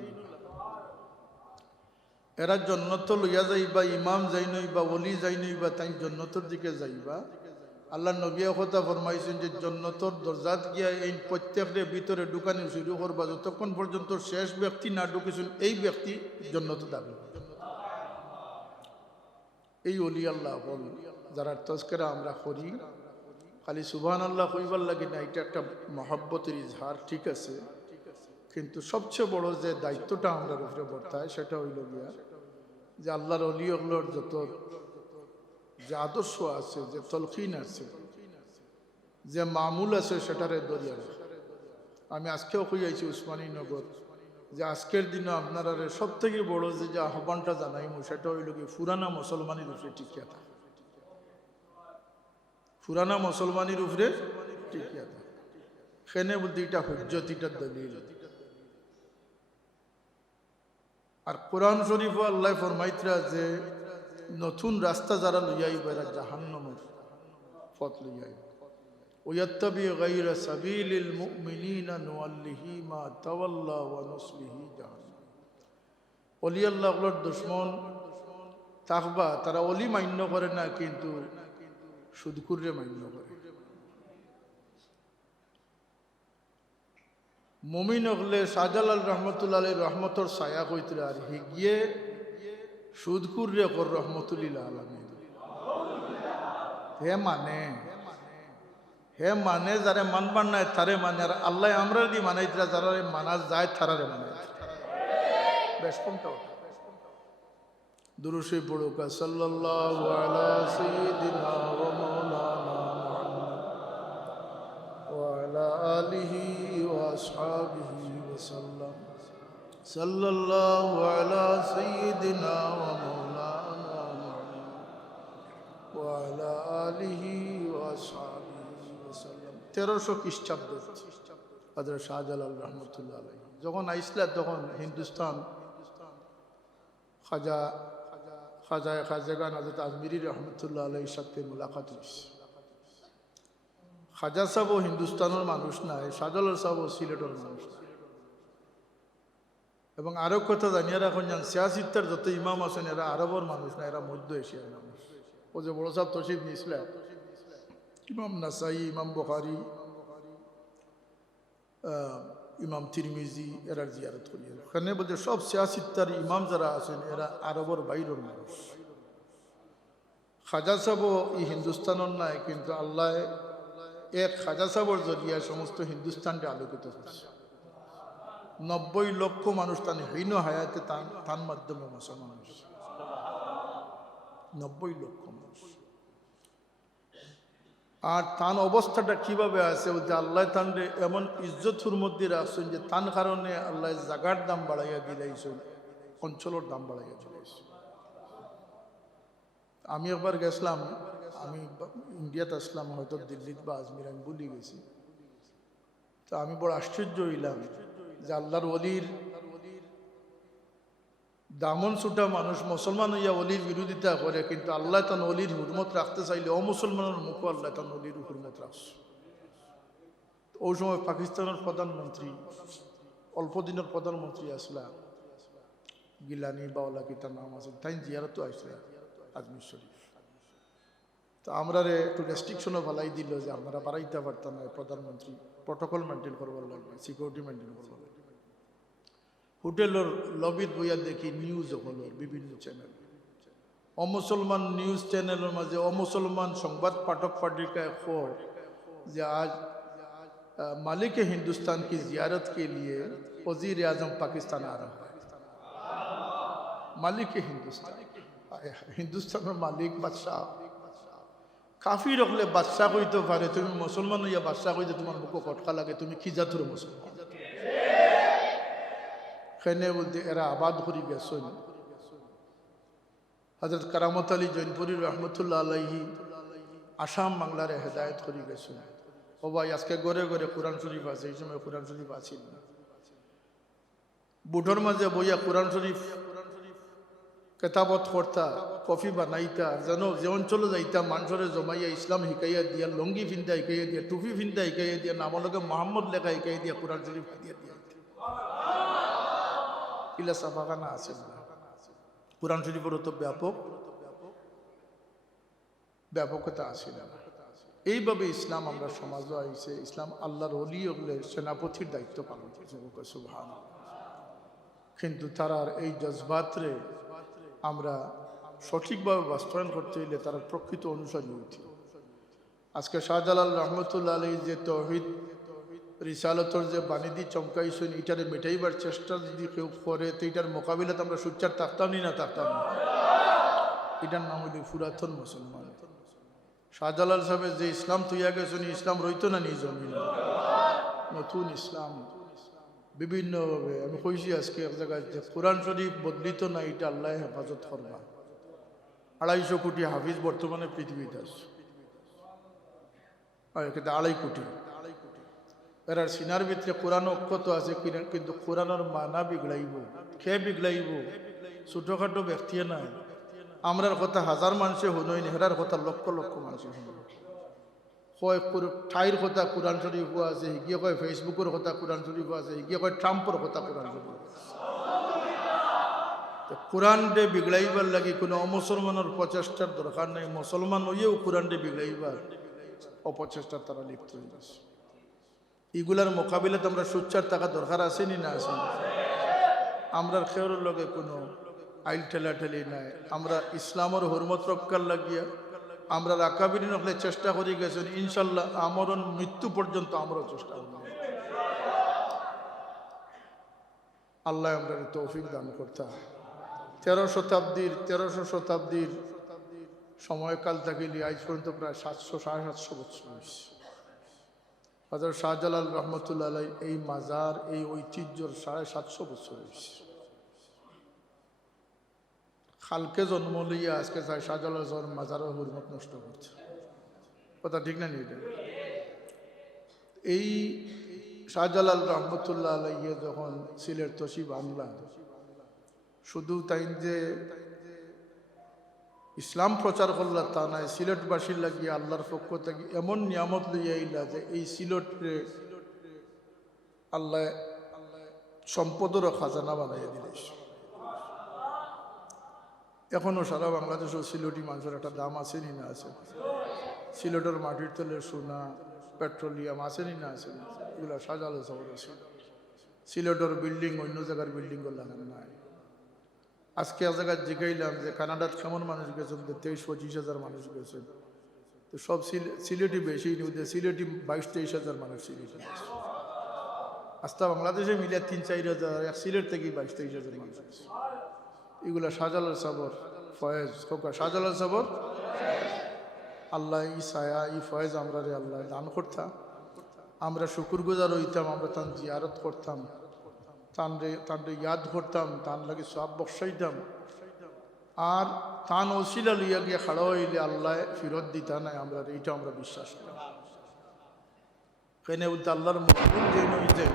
এরা জন্নত লইয়া যাইবা, ইমাম যাই নইবা, ওলি যাই নইবা, তাই জন্নতর দিকে যাইবা। আল্লাহ নবী কথা ফরমাইছেন যে জন্নতর দরজাত গিয়া এই প্রত্যেকের ভিতরে ঢুকানি শুরু করবা, যতক্ষণ পর্যন্ত শেষ ব্যক্তি না ঢুকেছেন এই ব্যক্তি জন্নত দাবি। এই অলি আল্লাহ বল যারা তজকেরা আমরা করি, খালি সুবহানাল্লাহ কইবার লাগে না, এটা একটা মহব্বতের ইজহার, ঠিক আছে, কিন্তু সবচেয়ে বড় যে দায়িত্বটা আমরা উপরে বর্তায় সেটা হইল গিয়া যে আল্লাহর অলি আল্লাহর যত যে আদর্শ আছে, যে তলকিন আছে, যে মামুল আছে, সেটারে দরিয়া রাখা। আমি আজকেও কইয়াছি উসমানীনগর যে আজকের দিনে আপনারা সব থেকে বড় যে আহ্বানটা জানাইমু সেটা হইল কি পুরানা মুসলমানের উপরে টিকিয়া থাকে, পুরানা মুসলমানের উপরে টিকিয়া থাকে। সেনে বলতে এটা হুজ্জত, এটা দলিল। আর কোরআন শরীফ আল্লাহ ফরমাইতরা যে নতুন রাস্তা যারা লইয়াইব এরা জাহান্নামের পথ লইয়াইব। ওয়াত্তাবি গায়রা সাবিলিল মুমিনিনা নুওয়াল্লিহি মা তাওয়াল্লা ওয়া নুসলিহি জাহান্নাম। ওলি আল্লাহর দুশমন থাকবা, তারা অলি মান্য করে না, কিন্তু সুদকুরে মান্য করে। মুমিন হলে শাহজালাল রহমতুল্লাহ আলাইহির রহমতর ছায়া কইতরা, আর হিগিয়ে সুদকুরে কর রহমতুল্লিল আলামিন। হে মানে যারে মানবার নাই তারে মানে, আর আল্লাহ আমরা দি মানাইতরা যারা মানা যায় তারারে মানাই। বেশ কোনটা দুরূশে পড়ুকা সাল্লাল্লাহু আলা সাইয়্যিদিনা ওয়া মাওলানা মুহাম্মদ ওয়া আলা আলিহি ওয়া আসহাবিহি ওয়া সাল্লাম। সাল্লাল্লাহু আলা সাইয়্যিদিনা ওয়া মাওলানা মুহাম্মদ ওয়া আলা আলিহি ওয়া আসহাবিহি ওয়া সাল্লাম। 1300 খ্রিস্টাব্দ হযরত শাহজালাল রহমতুল্লাহ আলাইহি যখন আইসলা, তখন হিন্দুস্তান খাজাগান হযরত আজমিরি রহমতুল্লাহ আলাইহির সাথে মুলাকাত হয়েছে। খাজা সাহেবও হিন্দুস্তানের মানুষ নাই, শাহজালাল সাহেবও সিলেটের মানুষ নাই। এবং আরো কথা জানিয়ে রাখুন যান সিয়াসিত্তার যত ইমাম আছেন এরা আরবর মানুষ না, এরা মধ্য এশিয়ার মানুষ। ও যে বড় সাহেব তশিফ নিয়েছিলেন, ইমাম নাসাই, ইমাম বুখারী, ইমাম তিরমিজি এরা জিয়ারত করিয়া ওখানে বলতে সব সিয়াসিত্তার ইমাম যারা আছেন এরা আরবর বাইরের মানুষ। খাজা সাহেবও এই হিন্দুস্তানের নাই, কিন্তু আল্লাহ এক খাজা সাহেবর জরিয়া সমস্ত হিন্দুস্তানকে আলোকিত করছে। 90 লক্ষ মানুষ তান হীন হায়াতে তান মাধ্যমে মুসলমান হয়েছে। 90 লক্ষ মানুষ। আর তান অবস্থাটা কিভাবে আছে বলতে আল্লাহ তানরে এমন ইজ্জতুর মধ্যে রাখছেন যে তান কারণে আল্লাহ জাগার দাম বাড়াইয়া দিলাইছেন, অঞ্চলের দাম বাড়াইয়া দিলাইছেন। আমি একবার গেছিলাম, আমি ইন্ডিয়াতে আসলাম, হয়তো দিল্লিত বা আজমির, আমি ভুলে গেছি। তো আমি বড় আশ্চর্য হইলাম যে আল্লাহর ওলির দামন ছুটা মানুষ মুসলমান হইয়া অলির বিরোধিতা করে, কিন্তু আল্লাহ তান অলির হুরমত রাখতে চাইলে অমুসলমানের মুখও আল্লাহ তান অলির হুরমত রাখছে। ওই সময় পাকিস্তানের প্রধানমন্ত্রী, অল্প দিনের প্রধানমন্ত্রী আসলাম, গিলানি বাওলা কি তার নাম আছে, তাই জিয়ারত আসলে আজমির শরীফ। তো আমরা একটু রেস্ট্রিকশনও ভালাই দিল যে আমরা বাড়াইতে পারতাম না, প্রধানমন্ত্রী প্রোটোকল মেনটেন করবার লাগবে, সিকিউরিটি মেনটেন করবার লাগবে। হোটেলের লবিত বইয়া দেখি নিউজ হলো বিভিন্ন চ্যানেল, অমুসলমান নিউজ চ্যানেলের মাঝে অমুসলমান সংবাদ পাঠক পাঠিকায় খবর যে আজ मालिक हिंदुस्तान की जियारत के लिए वजीर आजम पाकिस्तान आ रहा है। मालिक हिंदुस्तान, हिंदुस्तान में मालिक बादशाह, काफी रखले बादशाह कोई तो पारे, तुम्हें मुसलमान या बादशाह कोई तो तुम्हारे मुख को कटका लगे, तुम्हें खिजा थोड़े मुसलमान खेने बोलते एरा आबाद करी गए। हजरत करामत अली जैनपुरी रहमतुल्लाह अलैहि आसाम बांगलारे हेदायत करी गए। ও ভাই আজকে ঘরে ঘরে কোরআন শরীফ আছে, এই সময় কোরআন শরীফ আছিল না। বুটোর মাঝে বইয়া কোরআন শরীফ কেতাবত করতা, কফি বানাইতা, যেন যে অঞ্চলে যাইতা মানুষরে জমাইয়া ইসলাম শিকাইয়া দিয়া, লঙ্গি ফিনতা শিকাইয়া দিয়া, টুপি ফিনতা শিকাইয়া দিয়া, নামলকে মোহাম্মদ লেখা শিকাইয়া দিয়া, কোরআন শরীফ হাতিয়া দিয়া ইলা সাফাখানা আছে না। কোরআন শরীফের তো ব্যাপকতা আছে না। এইভাবে ইসলাম আমরা সমাজও আইছে, ইসলাম আল্লাহর ওলি হলে সেনাপতির দায়িত্ব পালন করছে, সুবহানাল্লাহ। কিন্তু তারার এই জজবাতরে আমরা সঠিকভাবে বাস্তবায়ন করতে হইলে তারা প্রকৃত অনুসারী হইতে। আজকে শাহজালাল রহমতুল্লাহ আলাইহি যে তৌহিদ রিসালতর যে বাণিজ্য চমকাইছেন, এটারে মেটাইবার চেষ্টা যদি কেউ করে তো এটার মোকাবিলাতে আমরা সুচ্চার থাকতাম না থাকতাম না। এটার নাম হইল পুরাতন মুসলমান। শাহজালাল সাহেবের যে ইসলাম তুইয়া গেছেন, ইসলাম রইত না নিজ নতুন ইসলাম বিভিন্নভাবে। আমি কইছি আজকে এক জায়গায় যে কোরআন শরীফ বদলিত না, এটা আল্লাহ হেফাজত করবা। 250 কোটি হাফিজ বর্তমানে পৃথিবীতে আছে, 2.5 কোটি। এরার সিনার ভিতরে কোরআন অক্ষত আছে, কিন্তু কোরআনের মানা বিগড়াইব, খেয়ে বিগড়াইব ছোটখাটো ব্যক্তি নাই। আমরার কথা হাজার মানুষে শুনই, হেরার কথা লক্ষ লক্ষ মানুষে শুনুন। কয় ঠাইর কথা কোরআন শরীফ আছে, হিগিয়ে কয় ফেসবুকের কথা কোরআন শরীফ আছে, হিগিয়ে কয় ট্রাম্পের কথা কোরআন শরীফ আছে। কোরআন ডে বিগড়াইবার লাগে কোনো অমুসলমানের প্রচেষ্টার দরকার নেই। মুসলমান হইয়েও কোরআন ডে বিগড়াইবার অপচেষ্টা তারা লিপ্ত হয়ে গেছে। এগুলার মোকাবিলাতে আমরা সোচ্চার থাকা দরকার আছে নি না আছে? আমরা খেয়ার লগে কোনো আইল ঠেলাঠেলি নাই। আমরা ইসলামের হরমত রক্ষার লাগিয়া আমরা রাকাবির নকলে চেষ্টা করে গেছেন। ইনশাল্লাহ আমরণ মৃত্যু পর্যন্ত আমরাও চেষ্টা করব। আল্লাহ আমরা তৌফিক দান করতে। 1300 শতাব্দীর সময়কাল থাকিলে আজ পর্যন্ত প্রায় 700-750 বছর হয়েছে। হযরত শাহজালাল রহমতুল্লাহ আলাইহি এই মাজার, এই ঐতিহ্যর 750 বছর হয়েছে। খালকে জন্ম লইয়া আজকে শাহজালাল মাজারের হুরমত নষ্ট করছে, কথা ঠিক না? এটা এই শাহজালাল রহমতুল্লাহ আলাইহি যখন সিলেট তশরিফ আনলেন, শুধু তাই যে ইসলাম প্রচার করলা তা নাই, সিলেটবাসীর লাগিয়ে আল্লাহর পক্ষ থেকে এমন নিয়ামত লইয়া আইলা যে এই সিলেটে আল্লাহ সম্পদেরও খাজানা বানাইয়া দিলিস। এখনো সারা বাংলাদেশ ও সিলেটি মানুষের একটা দাম আছে নি না আছে? সিলেটের মাটির তলে সোনা পেট্রোলিয়াম আছে নি না আছে? এগুলা সাজালো শহর আছে। সিলেটের বিল্ডিং অন্য জায়গার বিল্ডিং লাগান নাই। আজকে এক জায়গায় জিগাইলাম যে কানাডাত কেমন মানুষ গেছেন, 23-25 হাজার মানুষ গেছেন। তো সব সিলেটি বেশি নিউদে সিলেটি 22-23 হাজার মানুষ সিলেটি। আস্তা বাংলাদেশে মিলে 3-4 হাজার, এক সিলেট থেকে 22-23 হাজার মানুষ আছে। এগুলা শাহজালাল সাবর ফয়েজ হোকা, শাহজালাল সাবর আল্লাহ ই ছায়া ই ফয়েজ আমরা রে আল্লাহ দান করতাম। আমরা শুকুর গুজার হইতাম, আমরা তান জিয়ারত করতাম, তানরে ইয়াদ করতাম, তান লাগে সব বসাইতাম। আর তান ওসিলা লইয়া গিয়ে খাড়া হইলে আল্লাহ ফিরত দিতা নাই আমরা, এইটা আমরা বিশ্বাস করি। কেন বলতে আল্লাহর মকবুল যে নইতে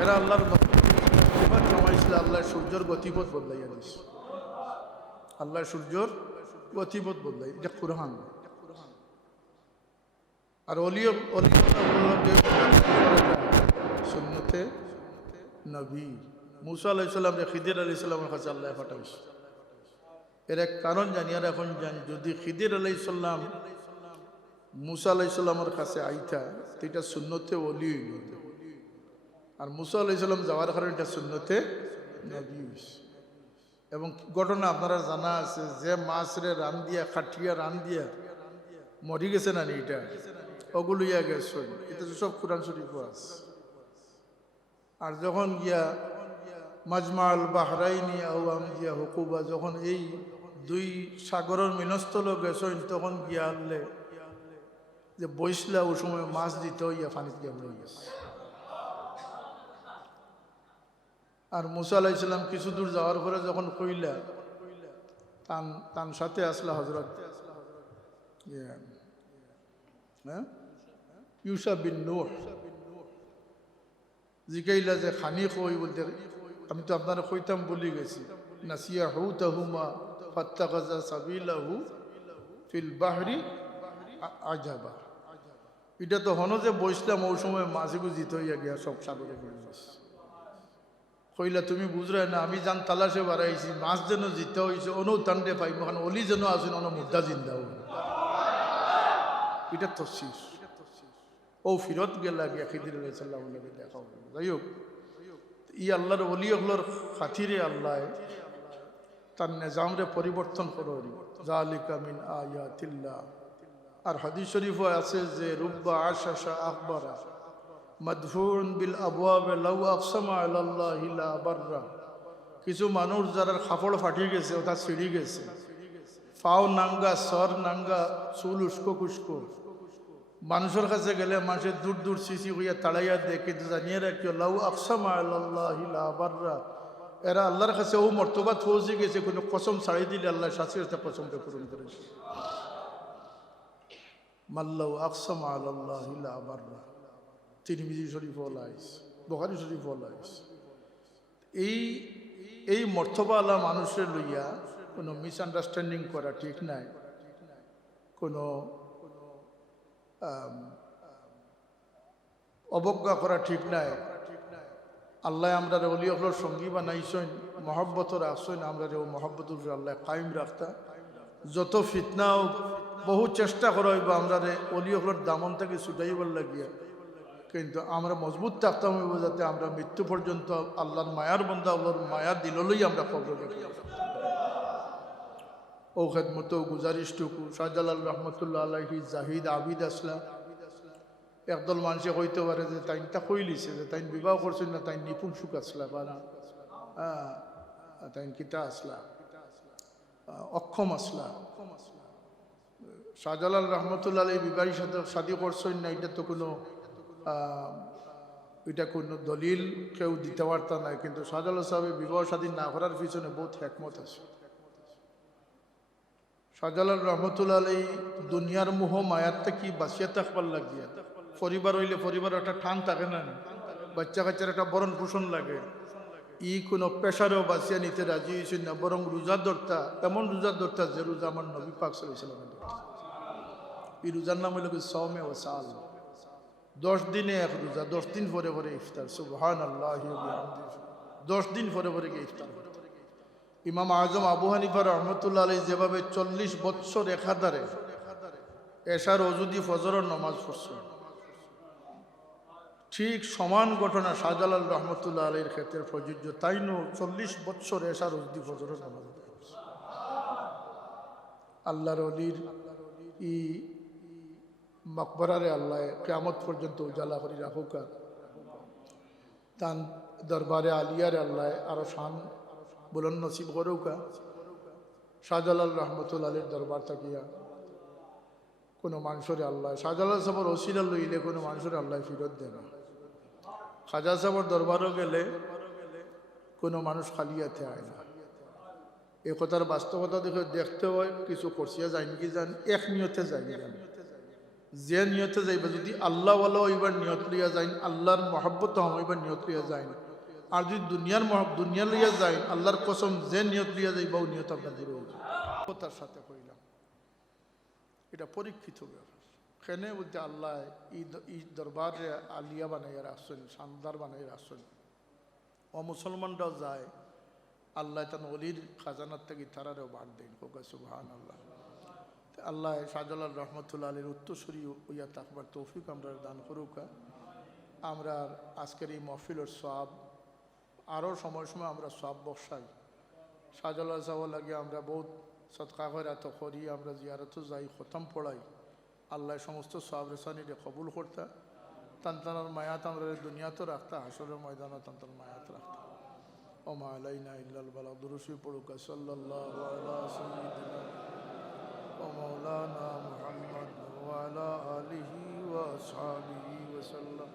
এরা আল্লাহর গতিপথ জমাইছিল, আল্লাহ সূর্যর গতিপথ বদলাইয়া দিয়েছে। আল্লাহ সূর্যর গতিপথ বদলাই, এটা কুরআন। আর সুন্নতে নবী মুসা আলাইহিস সালাম রে খিদির আলাইহিস সালামের কাছে আল্লাহ পাঠাইছে। এর এক কারণ জানি, আর এখন জানি, যদি খিদির আলাইহিস সালাম মুসা আলাইহিস সালামের কাছে আইতা তো এটা সুন্নতে ওলি হইল, আর মুসা আলাইহিস সালাম যাওয়ার কারণে এটা সুন্নতে নবী হইছে। এবং ঘটনা আপনারা জানা আছে যে মাছরে রান দিয়া খাটিয়া রান দিয়া মরি গেছে না, এটা ওগুলো ইয়া গেছে, এটা তো সব কুরআন শরীফ আছে। আর যখন গিয়া মাজমাল বাহরাইনি আওয়াম গিয়া হুকুবা, যখন এই দুই সাগরের মিলনস্থল গেছেন, তখন গিয়া আনলে যে বইসলা ও সময় মাছ দিতে ইয়া ফানিত গিয়া হয়ে গেছে। আর মুসা আলাইহিস সালাম কিছু দূর যাওয়ার পরে যখন কইলা তান সাথে আসলা হযরত ইউসা বিন নূহ, জিকাইলা যে খানি কই বলতে, আমি তো আপনারা কইতাম বলি গেছি, নাসিয়া হুতাহুমা ফাত্তাখাযা সাবিলাহু ফিল বাহরি আজাবা। এটা তো হনো যে বইসলাম ওই সময় মাঝে গুজিত হইয়া গিয়া সব সাগরে পড়ে গেছে। কইলা তুমি বুঝরা না, আমি যান তালাশে বাড়াইছি, মাছ যেন জিতে হয়েছে অনু তান্ডে পাইব, কারণ অলি যেন আসেন অন মুদ্দা জিন্দা হইল। এটা তো শেষ। ও ফিরত গেলা গিয়া খিদির আলাইহিস সালাম লাগে দেখা হলো। যাই হোক, ই আল্লাহর অলি হলোর খাতিরে আল্লাহ তার নিজামরে পরিবর্তন করুন। যালিকা মিন আয়াতিল্লাহ। আর হাদিস শরীফও আছে যে রুব্বা আশাশা আকবরা মাদফুন বিল আবওয়াব লাউ আকসামা আলাল্লাহি লা বাররা। কিছু মানুষ যারা খাপড় ফাটি গেছে, ওটা ছিঁড়ি গেছে, পাও নাঙ্গা, সর নাঙ্গা, চুল উস্কো কুস্কো, মানুষের কাছে গেলে মানুষের দূর দূর সিসি হইয়া তাড়াইয়া দেয়, কিন্তু জানিয়ে রাখিও লাউ আকসামা আলাল্লাহি লা বাররা, এরা আল্লাহর কাছে ও মর্তবাত পৌঁছে গেছে, কোনো কসম ছাড়িয়ে দিলে আল্লাহ শাস্তি একটা কসমকে পূরণ করেছে। মাল্লাউ আকসামা আলাল্লাহি লা বাররা, তিরমিজি শরীফ ওলাইস, বুখারী শরীফ ওলাইস। এই মর্তবা আলা মানুষের লইয়া কোনো মিসআন্ডারস্ট্যান্ডিং করা ঠিক নাই, কোনো অবজ্ঞা করা ঠিক নাই। আল্লাহ আমরা অলি হলোর সঙ্গী বানাইছেন, মহব্বতর আসছেন, আমরা ও মহব্বতুর আল্লাহ কায়েম রাখতা। যত ফিতনাও বহু চেষ্টা করা হইব আমরা অলি হলোর দামন থেকে ছুটাইবার লাগিয়া, কিন্তু আমরা মজবুত থাকতাম হইব যাতে আমরা মৃত্যু পর্যন্ত আল্লাহর মায়ার বন্ধা, আল্লাহর মায়ার দিলই আমরা কবরে ও খেদমত গুজারিশটুকু শাহজালাল রহমতুল্লাহ আলাইহি জাহিদ আবিদ আসলা। একদল মানুষে কইতে পারে যে তাইনটা কইলিছে যে তাইন বিবাহ করছেন না, তাইন নিপুণ সুখ আসলা বা না, তাইন কিতা আসলা, অক্ষম আসলা। শাহজালাল রহমতুল্লাহ আলাইহি বিবাহী সাথে শাদী করছেন না, এটা তো কোনো এটা কোনো দলিল কেউ দিতে পারতা না। কিন্তু শাহজালাল সাহেবের বিবাহ শাদী না করার পিছনে বহুত হিকমত আছে। শাহজালাল রহমতুল্লাহ আলাইহি দুনিয়ার মোহ মায়ার থেকে বাঁচিয়ে থাকবার লাগিয়া, পরিবার হইলে পরিবার একটা টান থাকে না, বাচ্চা কাচ্চার একটা বরণ পোষণ লাগে, ই কোনো পেশারেও বাঁচিয়ে নিতে রাজি হয়েছেন না, বরং রোজা ধরতা, এমন রোজা ধরতা যে রোজা আমার নবী পাক সাল্লাল্লাহু আলাইহি ওয়াসাল্লাম ধরতা। এই রোজার নাম হইল সওমে ওয়াসাল। 10 দিনে এক রোজা, 10 দিন পরে পরে ইফতার। সুবহানাল্লাহি ওয়া বিহামদিহি। 10 দিন পরে পরে গিয়ে ইফতার করে। ইমাম আজম আবু হানিফা রহমতুল্লাহ আলাইহি যেভাবে 40 বৎসর একাধারে এশার অজু দিয়ে ফজরের নামাজ পড়ছেন, ঠিক সমান ঘটনা শাহজালাল রহমতুল্লাহ আলাইহির ক্ষেত্রে প্রযোজ্য। তাই নো 40 বৎসর এশার অজু দিয়ে ফজরের নামাজ পড়ছে। আল্লাহর অলির ই মকবরারে আল্লাহ কিয়ামত পর্যন্ত উজালা করি রাখুকা, তান দরবারে আলিয়ারে আল্লাহ আরো শান বুলন্দ নসিব করুকা। শাহজালাল রহমতুল্লাহ আলীর দরবার থাকিয়া কোনো মানুষের আল্লাহ, শাহজালাল সাহেবের ওসিলা লইলে কোনো মানুষের আল্লাহ ফিরত দেয় না। খাজা সাহেবের দরবারও গেলে কোনো মানুষ খালিয়াতে আয় না। এই কথার বাস্তবতা দেখে দেখতে হয় কিছু করছিয়া যায় নাকি জান, এক নিয়তে যায় জান। যে নিয়তে যাইবা যদি আল্লাহ ওয়ালা ওইবার নিয়ত লইয়া যাই, আল্লাহর মহব্বত হইবার নিয়ত লইয়া যায় না। আর যদি দুনিয়া লইয়া যায়, আল্লাহর কসম যে নিয়ত লইয়া যাইবা ও নিয়ত আপনার দূরে হয়ে যায়। কথার সাথে কইলাম এটা পরীক্ষিত ব্যাপার। কেন বলতে আল্লাহ ই দরবারে আলিয়া বানাইয়া রাখছেন, শানদার বানাইয়া রাখছেন। ও মুসলমানরাও যায়, আল্লাহ তান অলির খাজানার থেকে তারারেও বাদ দেন। সুবহানাল্লাহ। আল্লাহ শাহজালাল রহমতুল্লাহ আলীর উত্তরসূরি হইয়া থাকবার তৌফিক আমরা দান করুকা। আমরা আজকের এই মহফিলের সওয়াব আরও সময় আমরা সওয়াব বসাই। শাহজালাল সাহেব লাগে আমরা বহুত সদকা খয়রাত করি, আমরা জিয়ারতও যাই, খতম পড়াই। আল্লাহ সমস্ত সওয়াব রেসানিরে কবুল করতা। তান্তানার মায়াত আমরা দুনিয়াতেও রাখতা, হাসরের ময়দানও তান্তার মায়াত রাখতা। ওমা আলাইনা ইল্লাল বালাগ। দুরূদ পড়ুকা সাল্লাল্লাহু আলা সাইয়্যিদিনা ومولانا محمد وعلى آله وأصحابه وسلم.